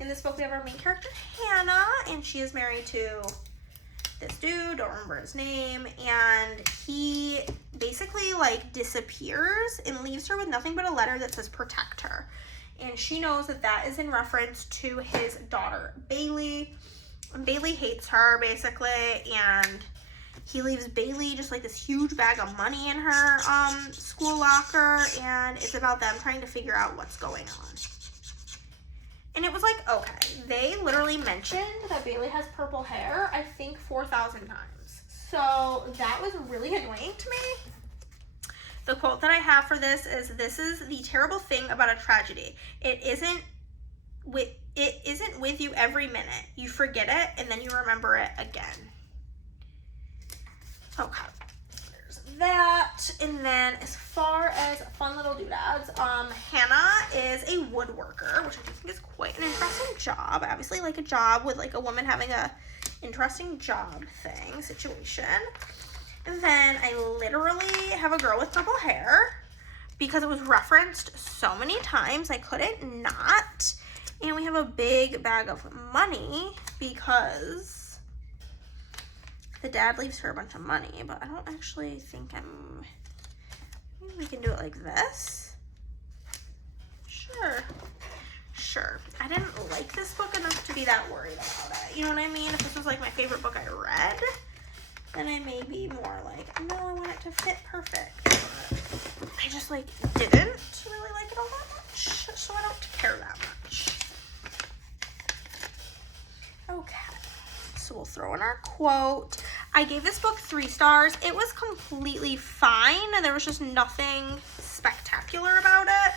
In this book, we have our main character, Hannah, and she is married to this dude, don't remember his name, and he basically like disappears and leaves her with nothing but a letter that says protect her. And she knows that that is in reference to his daughter, Bailey. And Bailey hates her, basically, and he leaves Bailey just like this huge bag of money in her school locker, and it's about them trying to figure out what's going on. And it was like, okay, they literally mentioned that Bailey has purple hair, I think 4,000 times. So that was really annoying to me. The quote that I have for this is the terrible thing about a tragedy. It isn't with you every minute. You forget it and then you remember it again. Okay, there's that. And then as far as fun little doodads, Hannah is a woodworker, which I do think is quite an interesting job. I obviously like a job with like a woman having a interesting job situation. And then I literally have a girl with purple hair because it was referenced so many times I couldn't not. And we have a big bag of money because the dad leaves her a bunch of money, but I don't actually think maybe we can do it like this. Sure. I didn't like this book enough to be that worried about it. You know what I mean? If this was like my favorite book I read, then I may be more like, no, I want it to fit perfect. But I just like didn't really like it all that much, so I don't care that much. Okay. So we'll throw in our quote. I gave this book 3 stars. It was completely fine, and there was just nothing spectacular about it.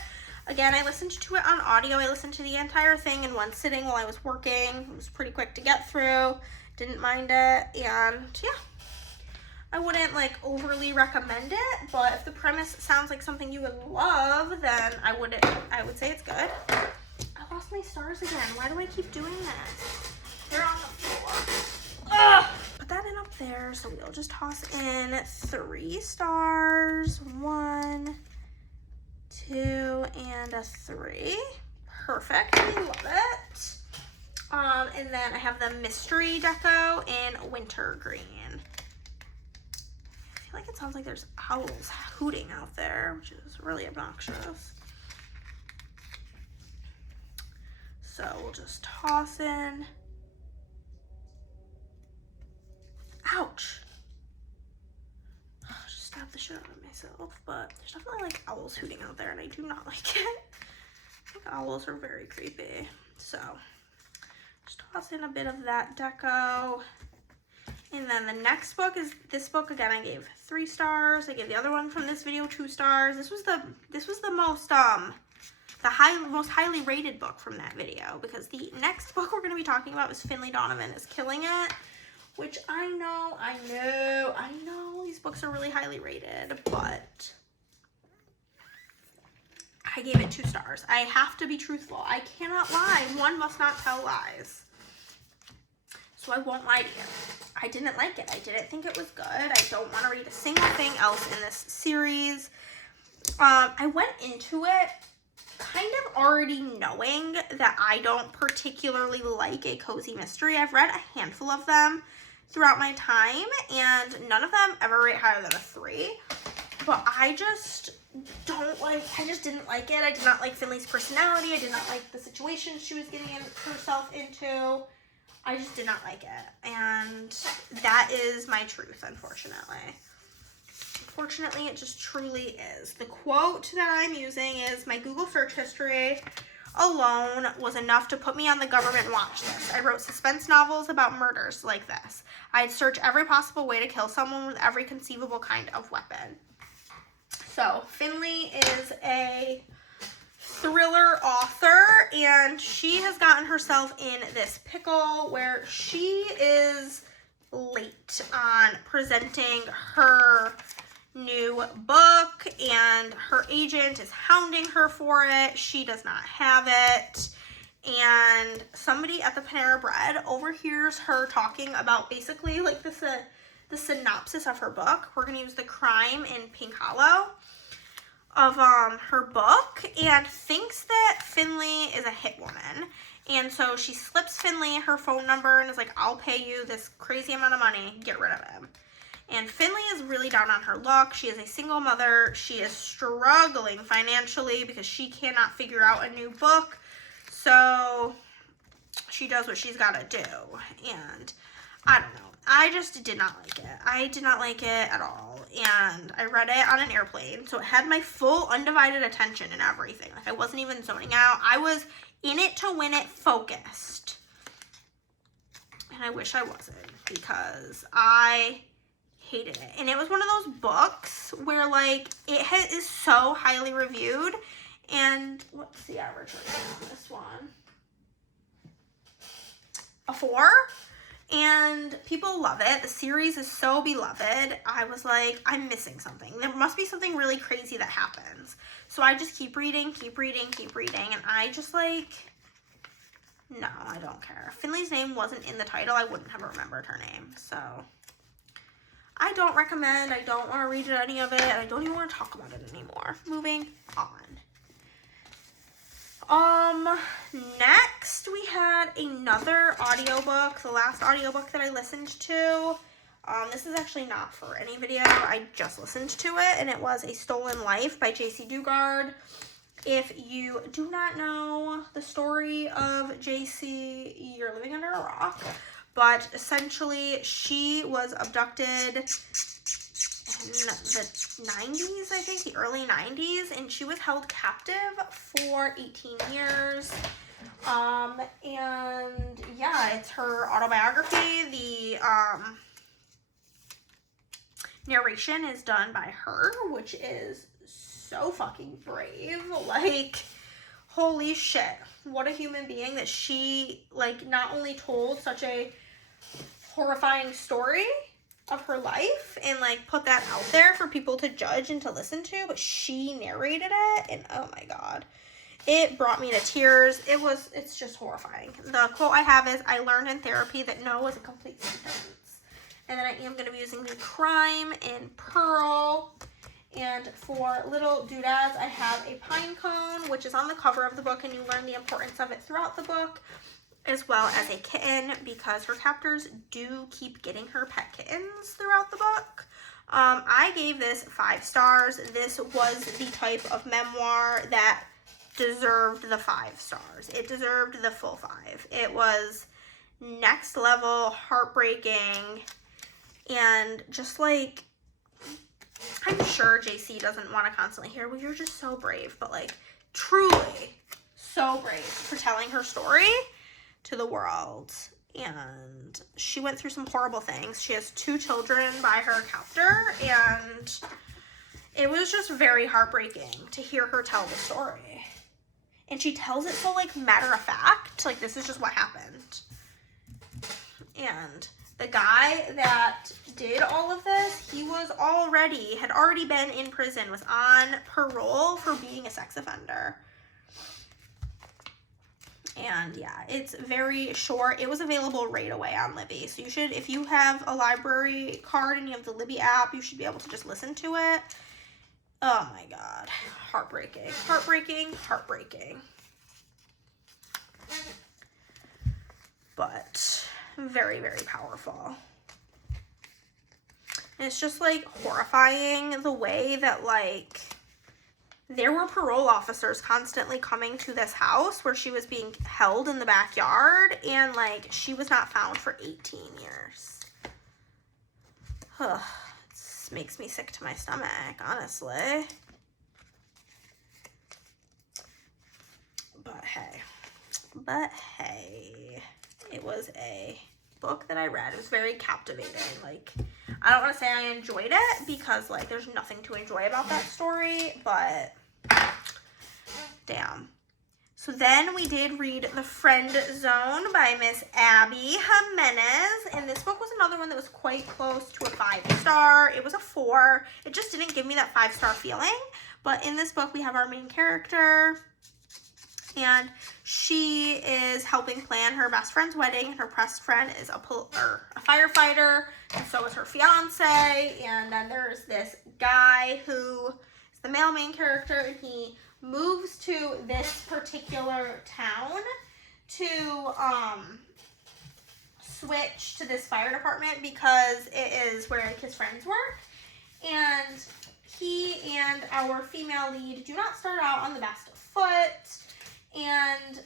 Again, I listened to it on audio. I listened to the entire thing in one sitting while I was working. It was pretty quick to get through. Didn't mind it, and yeah. I wouldn't like overly recommend it, but if the premise sounds like something you would love, then I would say it's good. I lost my stars again. Why do I keep doing this? They're on the floor. Ugh! Put that in up there, so we'll just toss in 3 stars. 1, 2, and a 3. Perfect. I love it. And then I have the mystery deco in winter green. I feel like it sounds like there's owls hooting out there, which is really obnoxious. So we'll just toss in. Ouch. I just stabbed the shit out of myself, but there's definitely like owls hooting out there and I do not like it. I think owls are very creepy. So just toss in a bit of that deco. And then the next book is this book. Again, I gave 3 stars. I gave the other one from this video 2 stars. This was the most most highly rated book from that video, because the next book we're going to be talking about is Finley Donovan is Killing It, which I know these books are really highly rated, but I gave it 2 stars. I have to be truthful. I cannot lie. One must not tell lies. So I won't lie to you. I didn't like it. I didn't think it was good. I don't want to read a single thing else in this series. I went into it kind of already knowing that I don't particularly like a cozy mystery. I've read a handful of them throughout my time, and none of them ever rate higher than a 3. But I just didn't like it. I did not like Finley's personality. I did not like the situation she was getting herself into. I just did not like it. And that is my truth, unfortunately. Unfortunately, it just truly is. The quote that I'm using is, "My Google search history alone was enough to put me on the government watch list. I wrote suspense novels about murders like this. I'd search every possible way to kill someone with every conceivable kind of weapon." So, Finley is a thriller author, and she has gotten herself in this pickle where she is late on presenting her new book, and her agent is hounding her for it. She does not have it, and somebody at the Panera Bread overhears her talking about basically like the synopsis of her book. We're going to use The Crime in Pink Hollow of her book, and thinks that Finley is a hit woman. And so she slips Finley her phone number and is like, "I'll pay you this crazy amount of money, get rid of him." And Finley is really down on her luck. She is a single mother. She is struggling financially because she cannot figure out a new book. So she does what she's got to do. And I don't know. I just did not like it. I did not like it at all. And I read it on an airplane. So it had my full undivided attention and everything. Like, I wasn't even zoning out. I was in it to win it, focused. And I wish I wasn't, because I hated it. And it was one of those books where, like, it is so highly reviewed. And what's the average rating on this one? A 4. And people love it. The series is so beloved. I was like, I'm missing something. There must be something really crazy that happens. So I just keep reading. And I just like, no, I don't care. If Finley's name wasn't in the title, I wouldn't have remembered her name. So I don't recommend. I don't want to read any of it. I don't even want to talk about it anymore. Moving on. Next we had another audiobook, the last audiobook that I listened to. This is actually not for any video. I just listened to it, and it was A Stolen Life by J.C. Dugard. If you do not know the story of J.C., you're living under a rock. But essentially, she was abducted in the 90s, I think, the early 90s, and she was held captive for 18 years. And yeah, it's her autobiography. The narration is done by her, which is so fucking brave. Like, holy shit, what a human being that she, like, not only told such a horrifying story of her life and, like, put that out there for people to judge and to listen to, but she narrated it, and oh my god, it brought me to tears. It's just horrifying. The quote I have is, "I learned in therapy that no is a complete sentence." And then I am going to be using The Crime in Pearl. And for little doodads, I have a pine cone, which is on the cover of the book, and you learn the importance of it throughout the book, as well as a kitten, because her captors do keep getting her pet kittens throughout the book. I gave this 5 stars. This was the type of memoir that deserved the 5 stars. It deserved the full 5. It was next level, heartbreaking, and just like, I'm sure JC doesn't want to constantly hear, "Well, you're just so brave," but like, truly so brave for telling her story to the world. and she went through some horrible things. She has 2 children by her captor, and it was just very heartbreaking to hear her tell the story. And she tells it so, like, matter of fact, like, this is just what happened. And the guy that did all of this, he was had already been in prison, was on parole for being a sex offender. And yeah, it's very short. It was available right away on Libby. So you should, if you have a library card and you have the Libby app, you should be able to just listen to it. Oh my God. Heartbreaking. Heartbreaking. Heartbreaking. But very, very powerful. And it's just like horrifying the way that like there were parole officers constantly coming to this house where she was being held in the backyard, and like she was not found for 18 years. Ugh, it makes me sick to my stomach, honestly. But hey, it was a book that I read. It was very captivating. Like, I don't want to say I enjoyed it because like there's nothing to enjoy about that story, but damn. So then we did read The Friend Zone by Miss Abby Jimenez, and this book was another one that was quite close to a 5-star. It was a 4. It just didn't give me that 5-star feeling. But in this book we have our main character, and she is helping plan her best friend's wedding, and her best friend is a firefighter, and so is her fiance. And then there's this guy who is the male main character, and he moves to this particular town to switch to this fire department because it is where like his friends work. And he and our female lead do not start out on the best of foot. And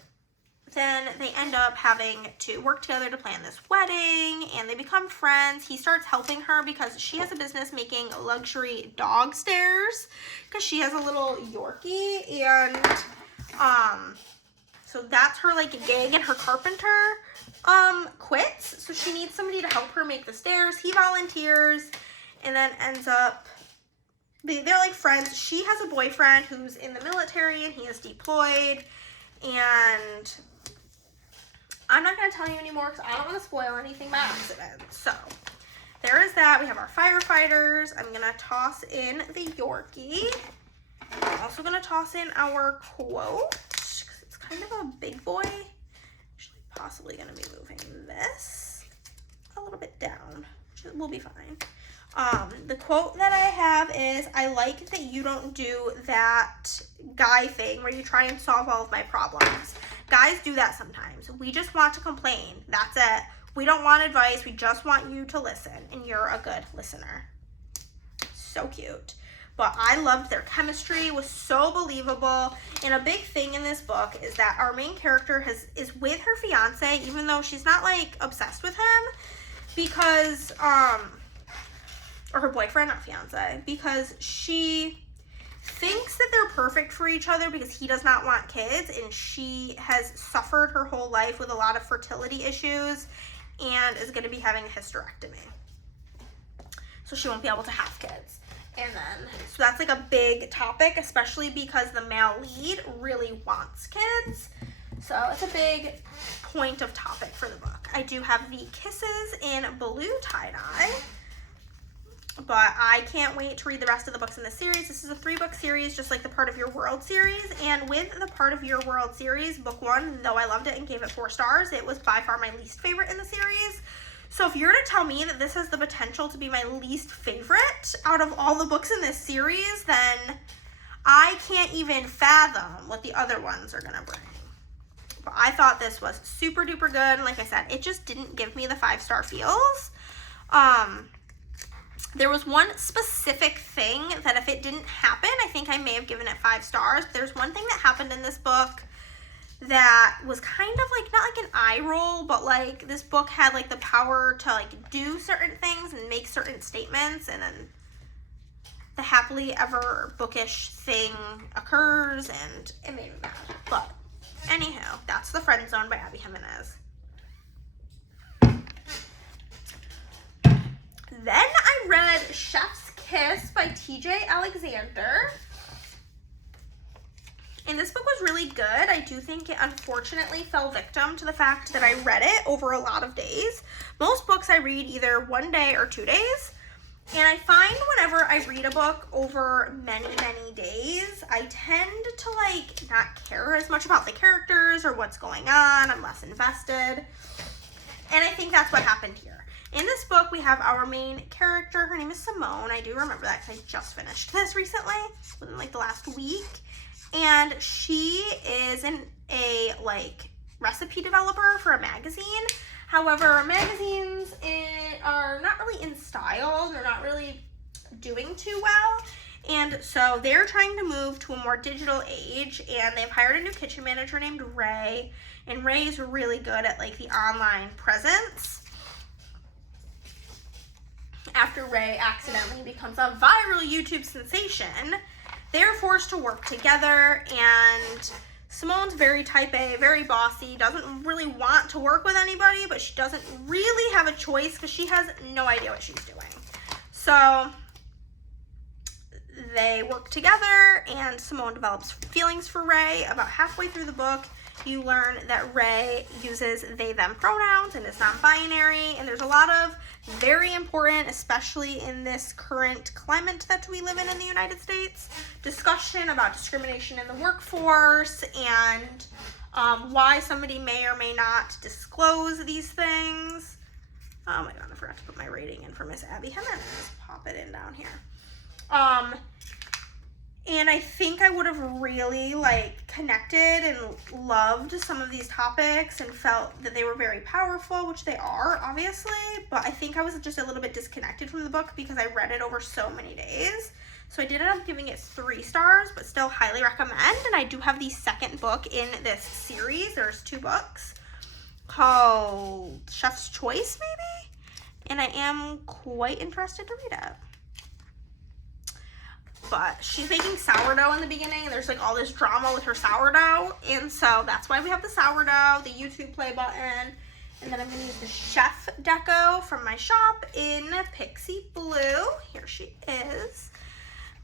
then they end up having to work together to plan this wedding, and they become friends. He starts helping her because she has a business making luxury dog stairs because she has a little Yorkie, and so that's her like gig, and her carpenter quits, so she needs somebody to help her make the stairs. He volunteers and then ends up they're like friends. She has a boyfriend who's in the military and he is deployed. And I'm not going to tell you anymore because I don't want to spoil anything by accident. So there is that. We have our firefighters. I'm going to toss in the Yorkie. I'm also going to toss in our quote because it's kind of a big boy. Actually, possibly going to be moving this a little bit down, which will be fine. The quote that I have is, "I like that you don't do that guy thing where you try and solve all of my problems. Guys do that sometimes. We just want to complain. That's it. We don't want advice. We just want you to listen, and you're a good listener." So cute. But I loved their chemistry. It was so believable. And a big thing in this book is that our main character is with her fiance, even though she's not like obsessed with him, because or her boyfriend, not fiance, because she thinks that they're perfect for each other because he does not want kids, and she has suffered her whole life with a lot of fertility issues and is going to be having a hysterectomy. So she won't be able to have kids. And then, so that's like a big topic, especially because the male lead really wants kids. So it's a big point of topic for the book. I do have the Kisses in Blue tie-dye. But I can't wait to read the rest of the books in this series. This is a 3-book series, just like the Part of Your World series. And with the Part of Your World series, book 1, though I loved it and gave it 4 stars, it was by far my least favorite in the series. So if you're to tell me that this has the potential to be my least favorite out of all the books in this series, then I can't even fathom what the other ones are going to bring. But I thought this was super duper good. And like I said, it just didn't give me the 5-star feels. There was one specific thing that if it didn't happen, I think I may have given it 5 stars. There's one thing that happened in this book that was kind of like, not like an eye roll, but like this book had like the power to like do certain things and make certain statements, and then the happily ever bookish thing occurs and it made me mad. But anyhow, that's The Friend Zone by Abby Jimenez. Then I read Chef's Kiss by TJ Alexander. And this book was really good. I do think it unfortunately fell victim to the fact that I read it over a lot of days. Most books I read either 1 day or 2 days. And I find whenever I read a book over many, many days, I tend to like not care as much about the characters or what's going on. I'm less invested. And I think that's what happened here. In this book, we have our main character. Her name is Simone. I do remember that because I just finished this recently, within like the last week. And she is a like recipe developer for a magazine. However, magazines are not really in style. They're not really doing too well. And so they're trying to move to a more digital age, and they've hired a new kitchen manager named Ray. And Ray is really good at like the online presence. After Ray accidentally becomes a viral YouTube sensation, they're forced to work together, and Simone's very type A, very bossy, doesn't really want to work with anybody, but she doesn't really have a choice because she has no idea what she's doing. So they work together, and Simone develops feelings for Ray. About halfway through the book, you learn that Ray uses they, them pronouns and is non-binary, and there's a lot of very important, especially in this current climate that we live in the United States, discussion about discrimination in the workforce and why somebody may or may not disclose these things. Oh my god, I forgot to put my rating in for Miss Abby Jimenez. Pop it in down here. And I think I would have really like connected and loved some of these topics and felt that they were very powerful, which they are, obviously. But I think I was just a little bit disconnected from the book because I read it over so many days. So I did end up giving it 3 stars, but still highly recommend. And I do have the second book in this series. There's 2 books called Chef's Choice, maybe? And I am quite interested to read it. But she's making sourdough in the beginning, and there's like all this drama with her sourdough, and so that's why we have the sourdough, the YouTube play button, and then I'm going to use the chef deco from my shop in Pixie Blue. Here she is,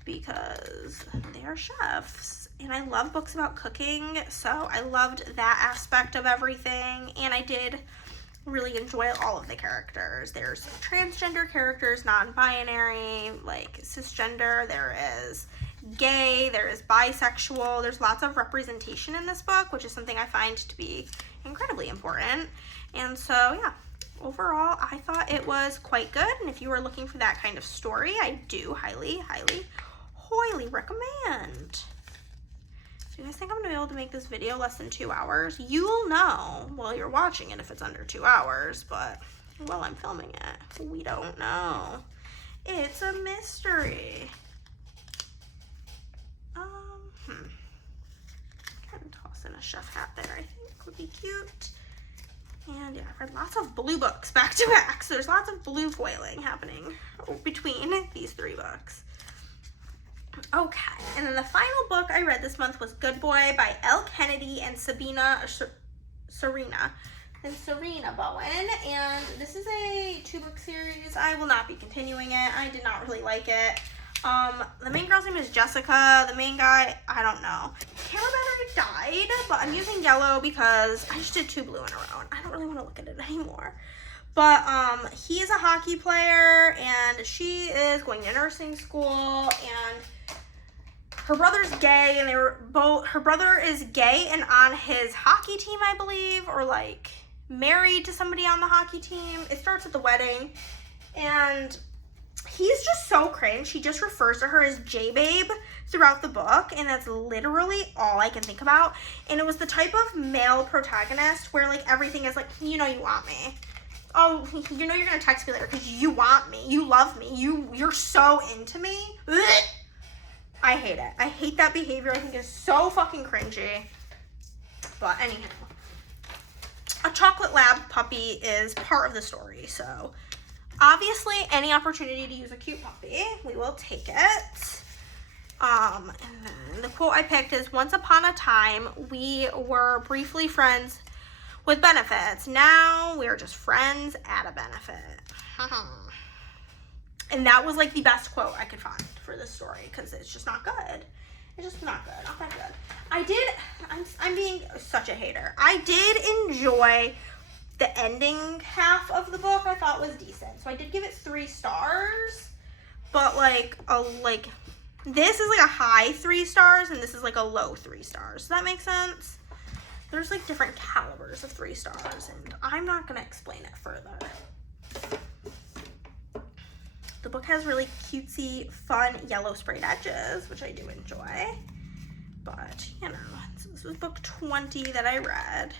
because they are chefs, and I love books about cooking, so I loved that aspect of everything, and I did really enjoy all of the characters. There's transgender characters, non-binary, like cisgender, there is gay, there is bisexual. There's lots of representation in this book, which is something I find to be incredibly important. And so yeah, overall I thought it was quite good, and if you were looking for that kind of story, I do highly recommend. Do you guys think I'm gonna be able to make this video less than 2 hours? You'll know while you're watching it if it's under 2 hours, but while I'm filming it, we don't know. It's a mystery. Kind of toss in a chef hat there, I think would be cute. And yeah, I've read lots of blue books back to back, so there's lots of blue foiling happening between these 3 books. Okay, and then the final book I read this month was Good Boy by Elle Kennedy and Serena Bowen, and this is a 2-book series. I will not be continuing it. I did not really like it. The main girl's name is Jessica. The main guy, I don't know. Camera battery died, but I'm using yellow because I just did 2 blue in a row, and I don't really want to look at it anymore. But he is a hockey player, and she is going to nursing school, and her brother's gay, and her brother is gay and on his hockey team, I believe, or like married to somebody on the hockey team. It starts at the wedding, and he's just so cringe. He just refers to her as J-Babe throughout the book, and that's literally all I can think about. And it was the type of male protagonist where like everything is like, you know you want me. Oh, you know you're gonna text me later because you want me. You love me. You're so into me. Ugh. I hate it. I hate that behavior. I think it's so fucking cringy. But anyhow, a chocolate lab puppy is part of the story. So obviously any opportunity to use a cute puppy, we will take it. And then the quote I picked is, "Once upon a time, we were briefly friends with benefits. Now we're just friends at a benefit." And that was like the best quote I could find for this story because it's just not good. It's just not good, not that good. I'm being such a hater. I did enjoy the ending half of the book. I thought was decent. So I did give it 3 stars, but this is like a high 3 stars and this is like a low 3 stars. Does that make sense? There's like different calibers of 3 stars and I'm not gonna explain it further. The book has really cutesy, fun yellow sprayed edges, which I do enjoy. But, you know, so this was book 20 that I read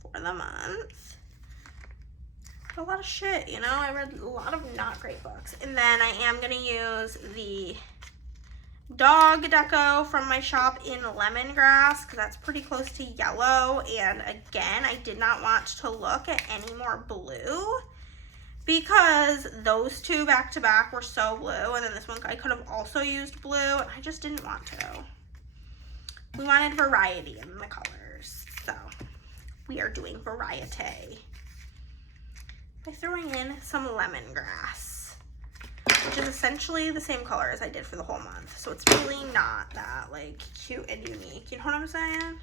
for the month. A lot of shit, you know? I read a lot of not great books. And then I am going to use the dog deco from my shop in lemongrass because that's pretty close to yellow. And again, I did not want to look at any more blue, because those 2 back to back were so blue, and then this one I could have also used blue, and I just didn't want to. We wanted variety in the colors, so we are doing variety by throwing in some lemongrass, which is essentially the same color as I did for the whole month, so it's really not that like cute and unique, you know what I'm saying?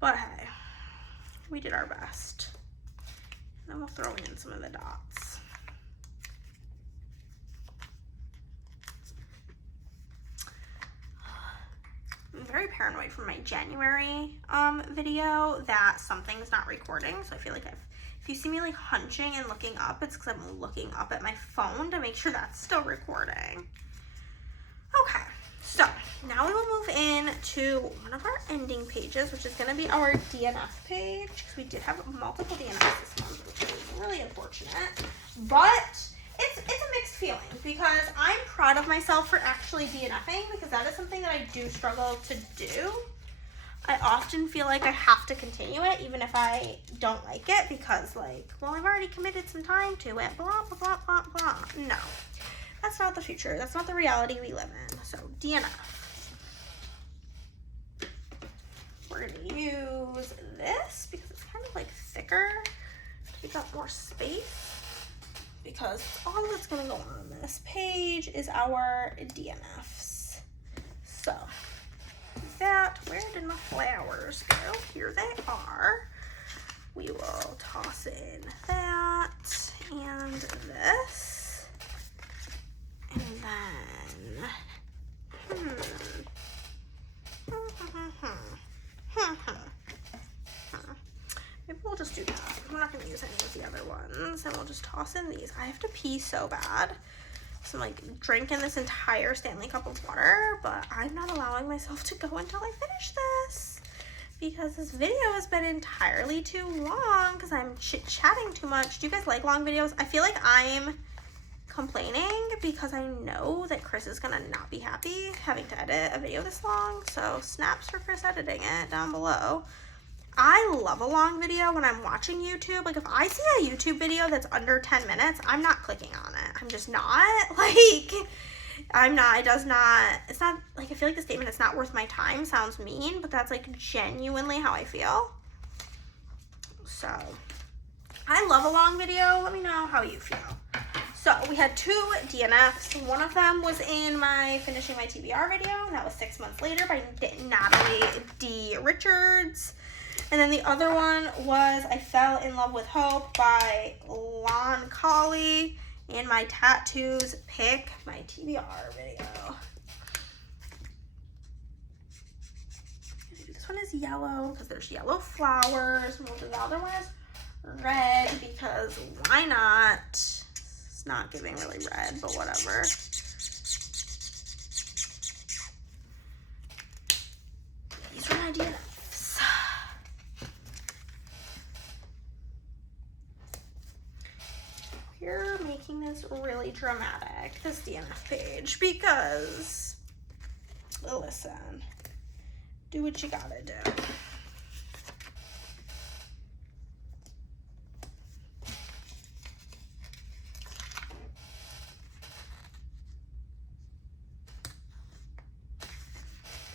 But hey, we did our best. Then we'll throw in some of the dots. I'm very paranoid from my January video that something's not recording. So I feel like if you see me like hunching and looking up, it's because I'm looking up at my phone to make sure that's still recording. Okay, so now we will move in to one of our ending pages, which is going to be our DNF page, because we did have multiple DNFs this month, which is really unfortunate. But it's a mixed feeling because I'm proud of myself for actually DNFing, because that is something that I do struggle to do. I often feel like I have to continue it even if I don't like it because, like, well, I've already committed some time to it, blah, blah, blah, blah, blah. No, that's not the future. That's not the reality we live in. So DNF. We're going to use this because it's kind of like thicker to take up more space, because all that's going to go on this page is our DNFs. So that, where did my flowers go? Here they are. We will toss in that and this, and then maybe we'll just do that. We're not going to use any of the other ones, and we'll just toss in these. I have to pee so bad, so I'm like drinking this entire Stanley cup of water, but I'm not allowing myself to go until I finish this, because this video has been entirely too long because I'm chit-chatting too much. Do you guys like long videos? I feel like I'm complaining because I know that Chris is gonna not be happy having to edit a video this long, so snaps for Chris editing it down below. I love a long video when I'm watching YouTube. Like, if I see a YouTube video that's under 10 minutes, I'm not clicking on it. I'm just not. Like, I'm not. It does not. It's not, like, I feel like the statement "it's not worth my time" sounds mean, but that's, like, genuinely how I feel. So, I love a long video. Let me know how you feel. So, we had 2 DNFs. One of them was in my Finishing My TBR video, and that was 6 months later by Natalie D. Richards. And then the other one was I Fell in Love with Hope by Lon Colley in my Tattoos Pick My TBR video. This one is yellow because there's yellow flowers. And we'll do the other one is red because why not? It's not giving really red, but whatever. These are my DNFs. We're making this really dramatic, this DNF page, because, listen, do what you gotta do.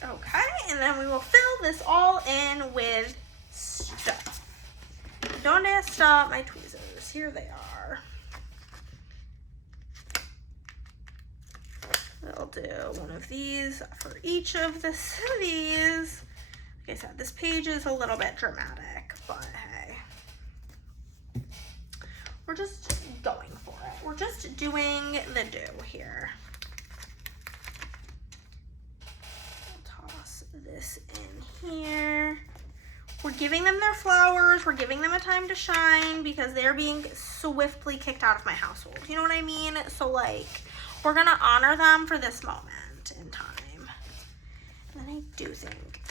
Okay, and then we will fill this all in with stuff. Donde está my tweezers? Here they are. I'll do one of these for each of the cities. Like I said, this page is a little bit dramatic, but hey. We're just going for it. We're just doing the do here. I'll toss this in here. We're giving them their flowers. We're giving them a time to shine because they're being swiftly kicked out of my household. You know what I mean? So like, we're gonna honor them for this moment in time. And then I do think,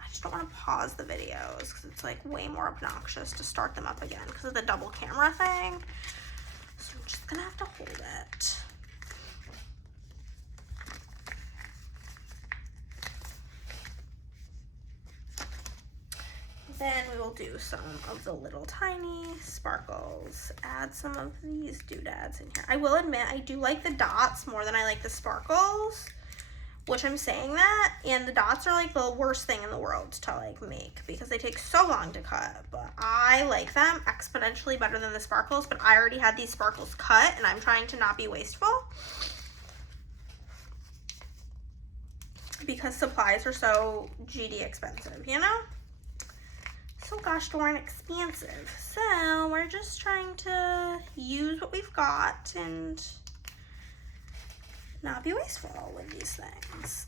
I just don't wanna pause the videos because it's like way more obnoxious to start them up again because of the double camera thing. So I'm just gonna have to hold it. Then we will do some of the little tiny sparkles. Add some of these doodads in here. I will admit, I do like the dots more than I like the sparkles, which I'm saying that, and the dots are like the worst thing in the world to like make because they take so long to cut, but I like them exponentially better than the sparkles, but I already had these sparkles cut and I'm trying to not be wasteful because supplies are so GD expensive, you know? So gosh darn expansive. So we're just trying to use what we've got and not be wasteful with these things.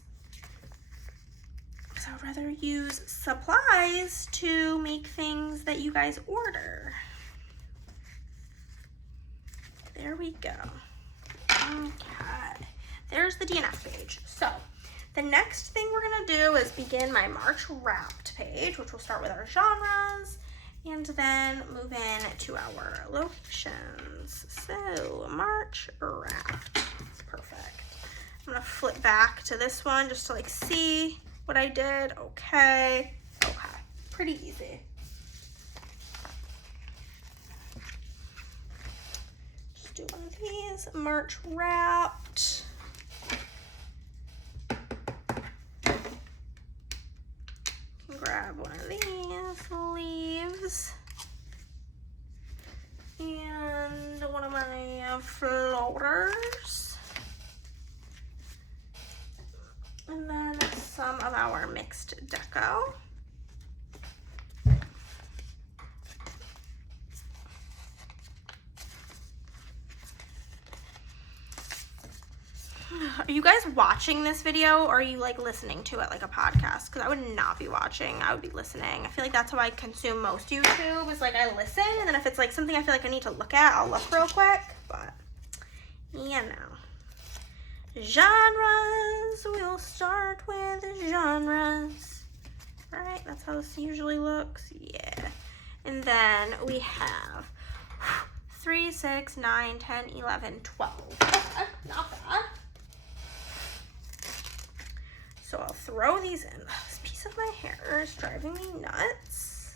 So I'd rather use supplies to make things that you guys order. There we go. Okay. There's the DNF page. So the next thing we're gonna do is begin my March Wrapped page, which will start with our genres and then move in to our locations. So March Wrapped, perfect. I'm gonna flip back to this one just to like see what I did. Okay, pretty easy. Just do one of these, March Wrapped. Grab one of these leaves and one of my floaters, and then some of our mixed deco. Are you guys watching this video or are you like listening to it like a podcast? Because I would not be watching, I would be listening. I feel like that's how I consume most YouTube, is like I listen, and then if it's like something I feel like I need to look at, I'll look real quick. But you know, genres, we'll start with genres. All right, that's how this usually looks. Yeah. And then we have 3, 6, 9, 10, 11, 12. Okay, not bad. So I'll throw these in. This piece of my hair is driving me nuts.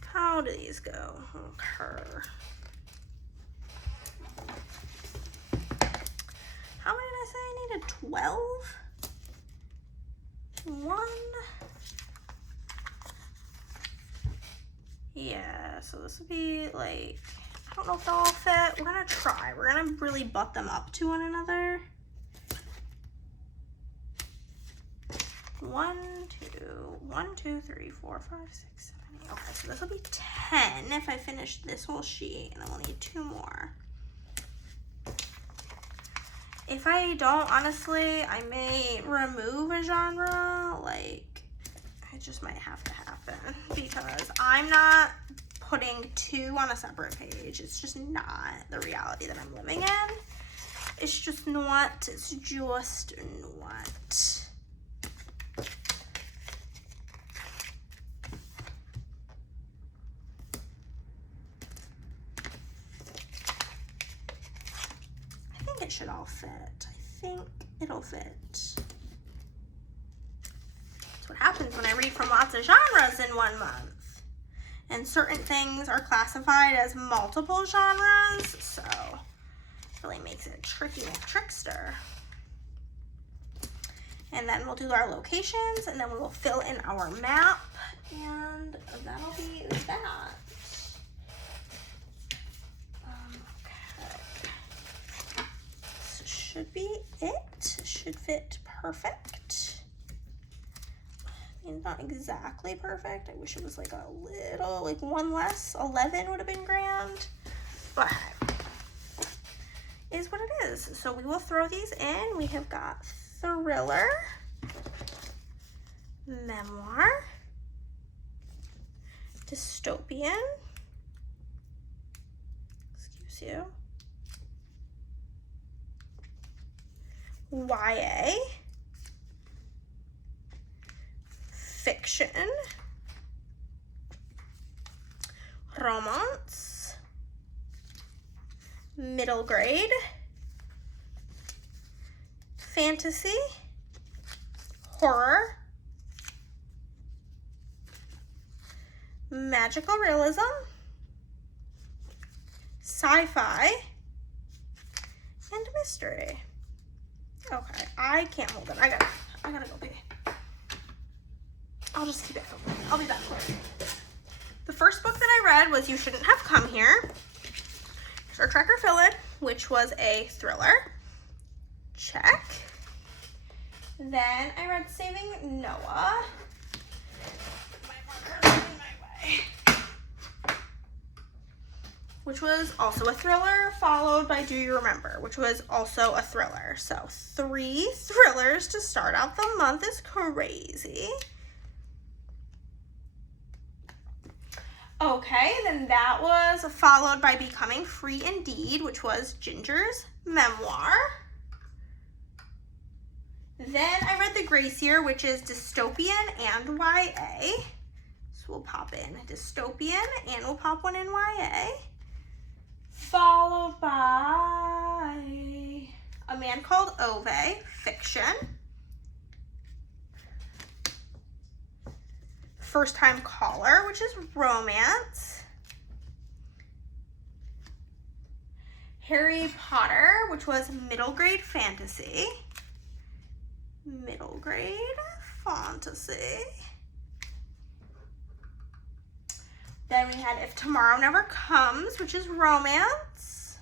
How do these go? Okay. How many did I say I needed? 12? 1. Yeah, so this would be like, I don't know if they'll all fit. We're gonna try. We're gonna really butt them up to one another. 1, 2, 3, 4, 5, 6, 7, 8. Okay, so this will be 10 if I finish this whole sheet, and then we'll need 2 more. If I don't, honestly, I may remove a genre. Like, it just might have to happen because I'm not putting 2 on a separate page. It's just not the reality that I'm living in. It's just not. It's just not. It should all fit. I think it'll fit. That's what happens when I read from lots of genres in 1 month. And certain things are classified as multiple genres, so it really makes it tricky McTrickster. And then we'll do our locations, and then we will fill in our map, and that'll be that. Should be it. should fit perfect. I mean, not exactly perfect. I wish it was like a little, like one less. 11 would have been grand. But is what it is. So we will throw these in. We have got thriller, memoir, dystopian, excuse you, YA, fiction, romance, middle grade, fantasy, horror, magical realism, sci-fi, and mystery. Okay, I can't hold it. I gotta go pee. I'll just keep it open. I'll be back quick. The first book that I read was You Shouldn't Have Come Here. Here's our tracker fill-in, which was a thriller. Check. Then I read Saving Noah. My marker's in my way. Which was also a thriller, followed by Do You Remember, which was also a thriller. So 3 thrillers to start out the month is crazy. Okay, then that was followed by Becoming Free Indeed, which was Ginger's memoir. Then I read The Gracier, which is dystopian and YA. So we'll pop in dystopian and we'll pop one in YA. Followed by A Man Called Ove, fiction. First Time Caller, which is romance. Harry Potter, which was middle grade fantasy. Middle grade fantasy. Then we had If Tomorrow Never Comes, which is romance.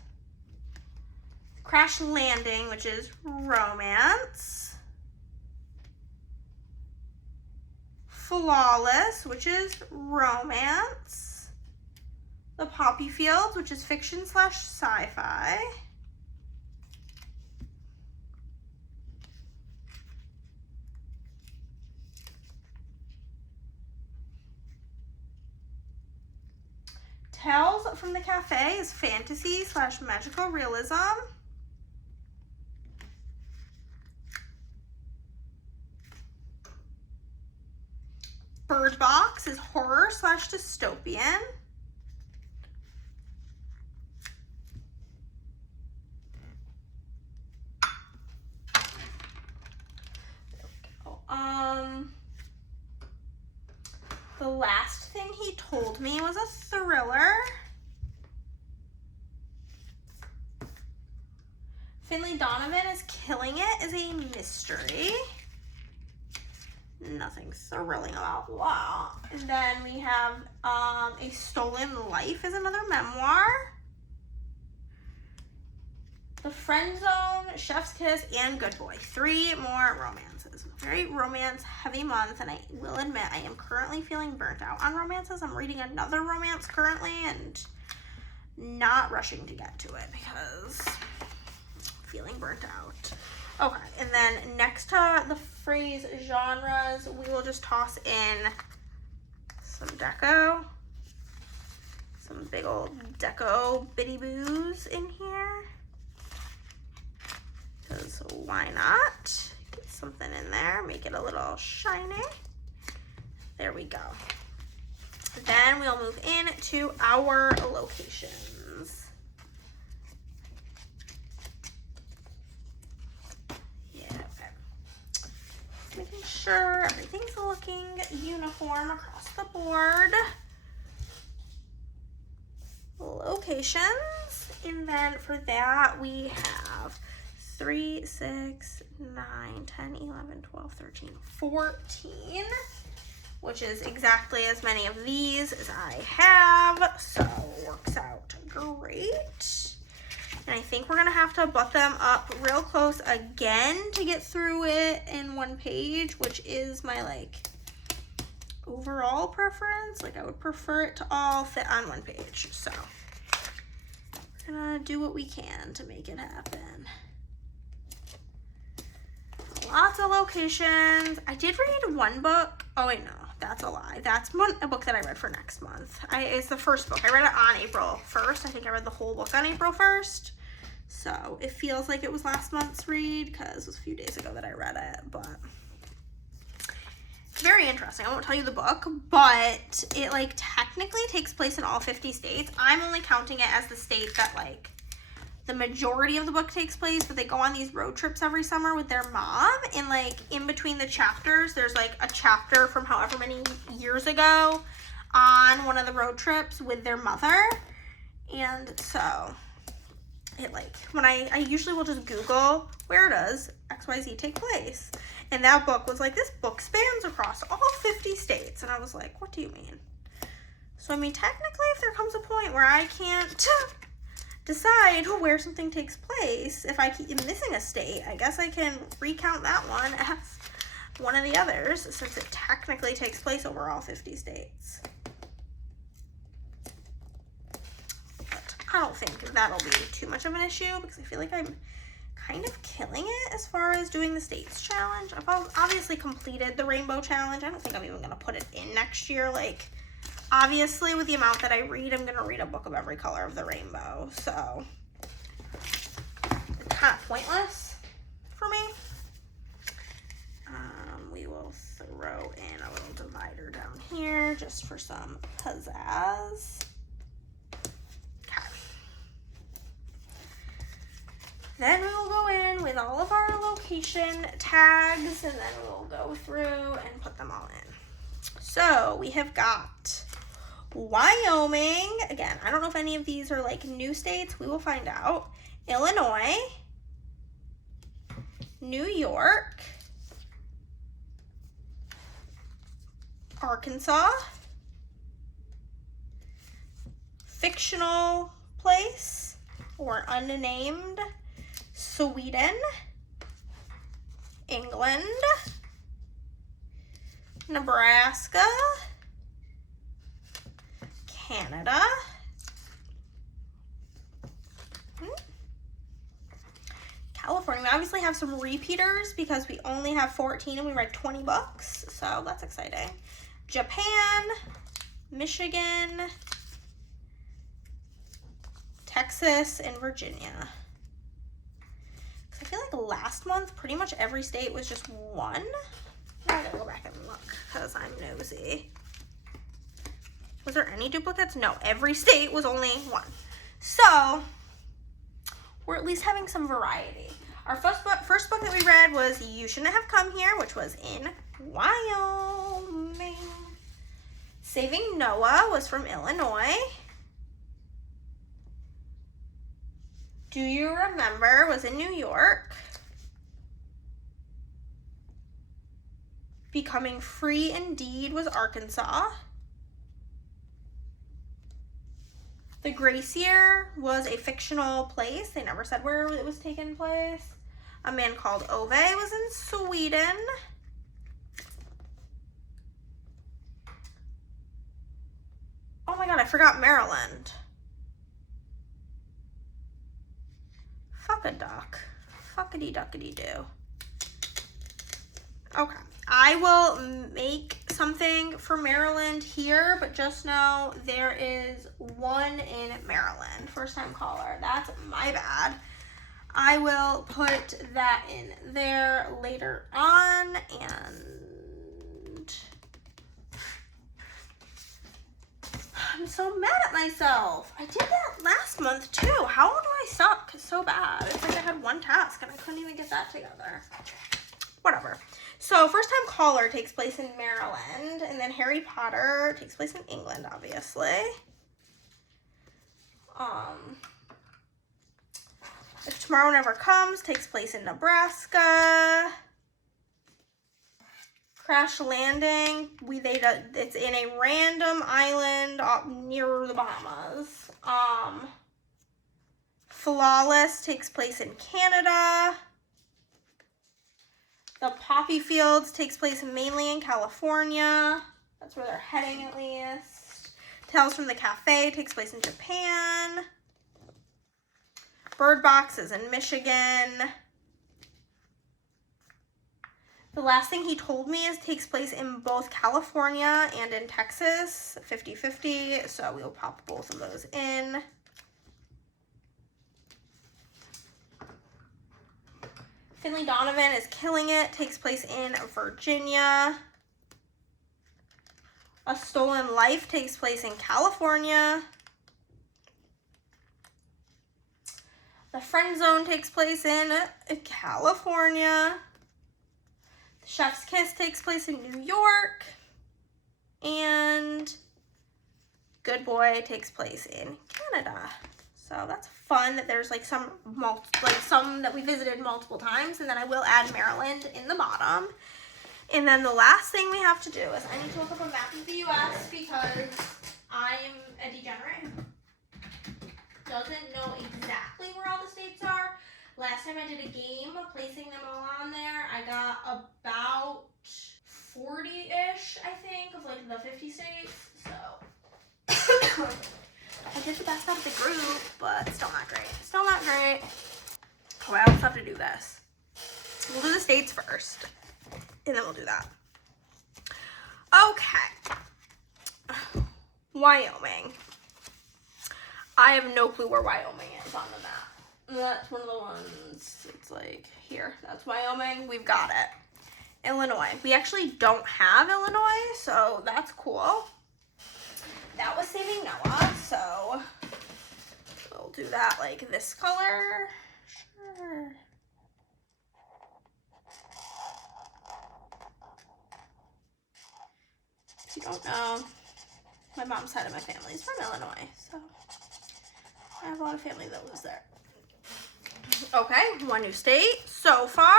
Crash Landing, which is romance. Flawless, which is romance. The Poppy Fields, which is fiction / sci-fi. Tales from the Cafe is fantasy / magical realism. Bird Box is horror / dystopian. The Last Thing He Told Me was a thriller. Finley Donovan is Killing It is a mystery. Nothing thrilling about that. And then we have A Stolen Life is another memoir. The Friend Zone, Chef's Kiss, and Good Boy. 3 more romances. Very romance heavy month, and I will admit I am currently feeling burnt out on romances. I'm reading another romance currently and not rushing to get to it because I'm feeling burnt out. Okay, and then next to the phrase genres, we will just toss in some deco. Some big old deco bitty boos in here. Because why not? Get something in there, make it a little shiny. There we go. Then we'll move in to our locations. Yeah, okay. Making sure everything's looking uniform across the board. Locations, and then for that we have 3, 6, 9, 10, 11, 12, 13, 14, which is exactly as many of these as I have, so works out great. And I think we're gonna have to butt them up real close again to get through it in one page, which is my like overall preference. Like I would prefer it to all fit on one page. So we're gonna do what we can to make it happen. Lots of locations. I did read one book. Oh wait, no, that's a lie. That's a book that I read for next month. It's the first book. I read it on April 1st. I think I read the whole book on April 1st. So it feels like it was last month's read because it was a few days ago that I read it, but it's very interesting. I won't tell you the book, but it like technically takes place in all 50 states. I'm only counting it as the state that like the majority of the book takes place, but they go on these road trips every summer with their mom, and like in between the chapters there's like a chapter from however many years ago on one of the road trips with their mother. And so it like when I usually will just Google where does XYZ take place, and that book was like, this book spans across all 50 states, and I was like, what do you mean? So I mean, technically if there comes a point where I can't decide where something takes place, if I keep missing a state, I guess I can recount that one as one of the others, since it technically takes place over all 50 states. But I don't think that'll be too much of an issue, because I feel like I'm kind of killing it as far as doing the states challenge. I've obviously completed the rainbow challenge. I don't think I'm even going to put it in next year. Like, obviously, with the amount that I read, I'm going to read a book of every color of the rainbow. So it's kind of pointless for me. We will throw in a little divider down here just for some pizzazz. Okay. Then we'll go in with all of our location tags, and then we'll go through and put them all in. So we have got Wyoming. Again, I don't know if any of these are like new states. We will find out. Illinois, New York, Arkansas, fictional place or unnamed, Sweden, England, Nebraska, Canada, California. We obviously have some repeaters because we only have 14 and we read 20 books, so that's exciting. Japan, Michigan, Texas, and Virginia. I feel like last month pretty much every state was just one. I gotta go back and look because I'm nosy. Was there any duplicates? No, every state was only one. So we're at least having some variety. Our first book that we read was You Shouldn't Have Come Here, which was in Wyoming. Saving Noah was from Illinois. Do You Remember was in New York. Becoming Free Indeed was Arkansas. The Gracier was a fictional place. They never said where it was taking place. A Man Called Ove was in Sweden. Oh my god, I forgot Maryland. Fuck a duck. Fuckity duckity do. Okay. I will make something for Maryland here, but just know there is one in Maryland. First time caller. That's my bad. I will put that in there later on, and I'm so mad at myself. I did that last month too. How do I suck so bad? It's like I had one task and I couldn't even get that together. Whatever. So First Time Caller takes place in Maryland, and then Harry Potter takes place in England, obviously. If Tomorrow Never Comes takes place in Nebraska. Crash Landing, it's in a random island near the Bahamas. Flawless takes place in Canada. The Poppy Fields takes place mainly in California. That's where they're heading at least. Tales from the Cafe takes place in Japan. Bird Box is in Michigan. The Last Thing He Told Me takes place in both California and in Texas, 50-50, so we'll pop both of those in. Finley Donovan is Killing It, takes place in Virginia. A Stolen Life takes place in California. The Friend Zone takes place in California. The Chef's Kiss takes place in New York. And Good Boy takes place in Canada. So that's fun that there's like some that we visited multiple times, and then I will add Maryland in the bottom. And then the last thing we have to do is I need to look up a map of the US because I'm a degenerate who doesn't know exactly where all the states are. Last time I did a game placing them all on there, I got about 40-ish, I think, of like the 50 states. So I did the best out of the group, but still not great. Still not great. Oh, I also have to do this. We'll do the states first, and then we'll do that. Okay. Wyoming. I have no clue where Wyoming is on the map. That's one of the ones, it's like here. That's Wyoming. We've got it. Illinois. We actually don't have Illinois, so that's cool. That was Saving Noah, so we'll do that like this color. Sure. If you don't know, my mom's side of my family is from Illinois, so I have a lot of family that lives there. Okay, one new state so far.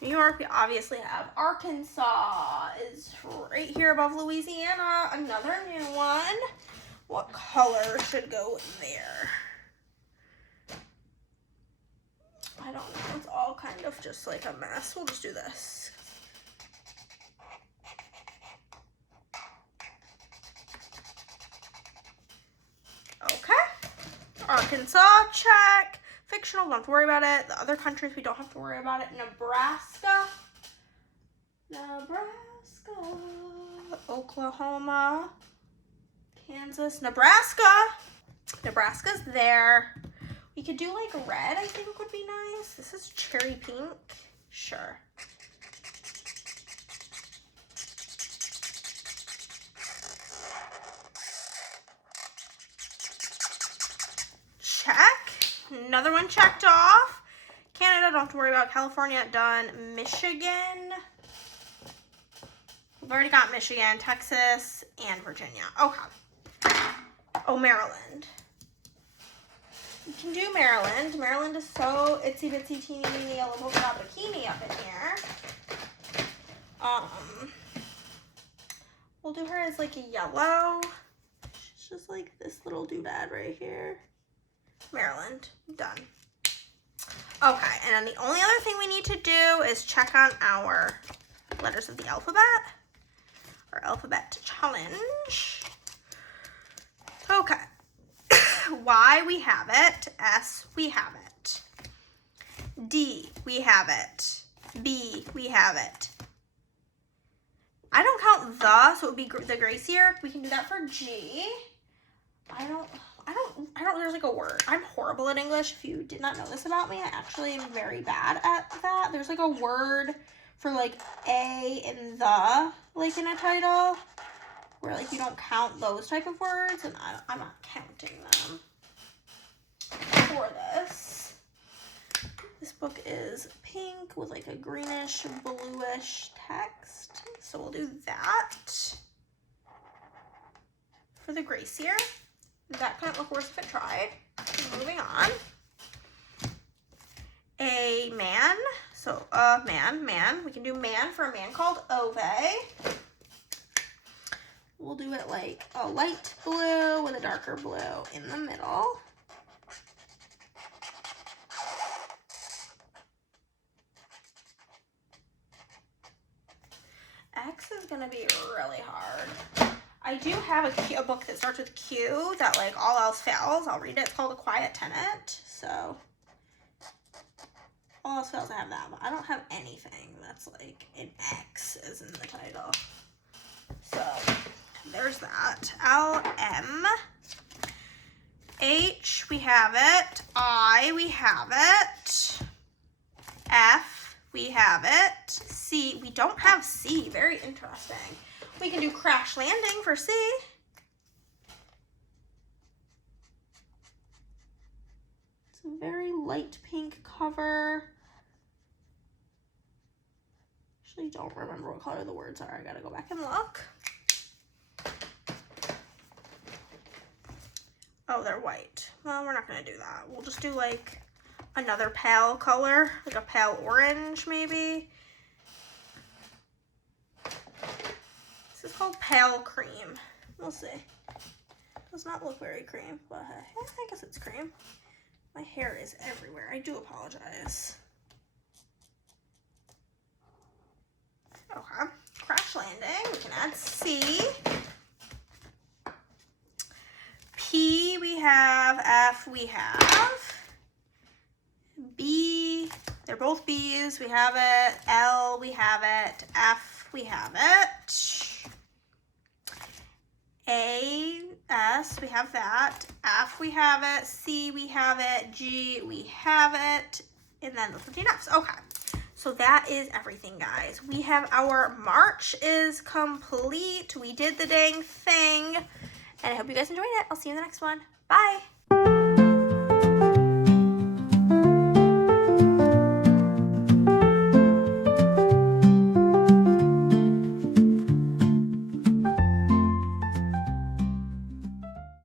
New York, we obviously have Arkansas is right here above Louisiana. Another new one. What color should go there? I don't know. It's all kind of just like a mess. We'll just do this. Okay. Arkansas, check. Fictional, don't have to worry about it. The other countries, we don't have to worry about it. Nebraska. Oklahoma. Kansas. Nebraska. Nebraska's there. We could do like red, I think would be nice. This is cherry pink. Sure. Check. Another one checked off. Canada, don't have to worry about. California, done. Michigan. We've already got Michigan, Texas, and Virginia. Okay. Oh, Maryland. We can do Maryland. Maryland is so itsy bitsy teeny weeny a little bit of bikini up in here. We'll do her as like a yellow. She's just like this little doodad right here. Maryland, done. Okay, and then the only other thing we need to do is check on our letters of the alphabet. Our alphabet challenge. Okay. Y, we have it. S, we have it. D, we have it. B, we have it. I don't count the, so it would be the Gracier. We can do that for G. I don't, there's like a word. I'm horrible at English. If you did not know this about me, I actually am very bad at that. There's like a word for like A and the, like in a title, where like you don't count those type of words, and I'm not counting them for this. This book is pink with like a greenish, bluish text, so we'll do that for the Gracier. That couldn't look worse if it tried. Moving on. A man. So man. We can do man for a Man Called Ove. We'll do it like a light blue with a darker blue in the middle. X is gonna be really hard. I do have a book that starts with Q that like all else fails. I'll read it. It's called A Quiet Tenant. So all else fails, I have that, but I don't have anything that's like an X is in the title. So there's that. L, M, H, we have it. I, we have it. F, we have it. C, we don't have C. Very interesting. We can do Crash Landing for C. It's a very light pink cover. Actually, don't remember what color the words are. I gotta go back and look. Oh, they're white. Well, we're not gonna do that. We'll just do like another pale color, like a pale orange maybe. This is called Pale Cream. We'll see. Does not look very cream, but I guess it's cream. My hair is everywhere. I do apologize. Okay, Crash Landing. We can add C. P, we have. F, we have. B, they're both B's. We have it. L, we have it. F, we have it. A, S, we have that. F, we have it. C, we have it. G, we have it. And then the DNFs. Okay. So that is everything, guys. We have our March is complete. We did the dang thing. And I hope you guys enjoyed it. I'll see you in the next one. Bye.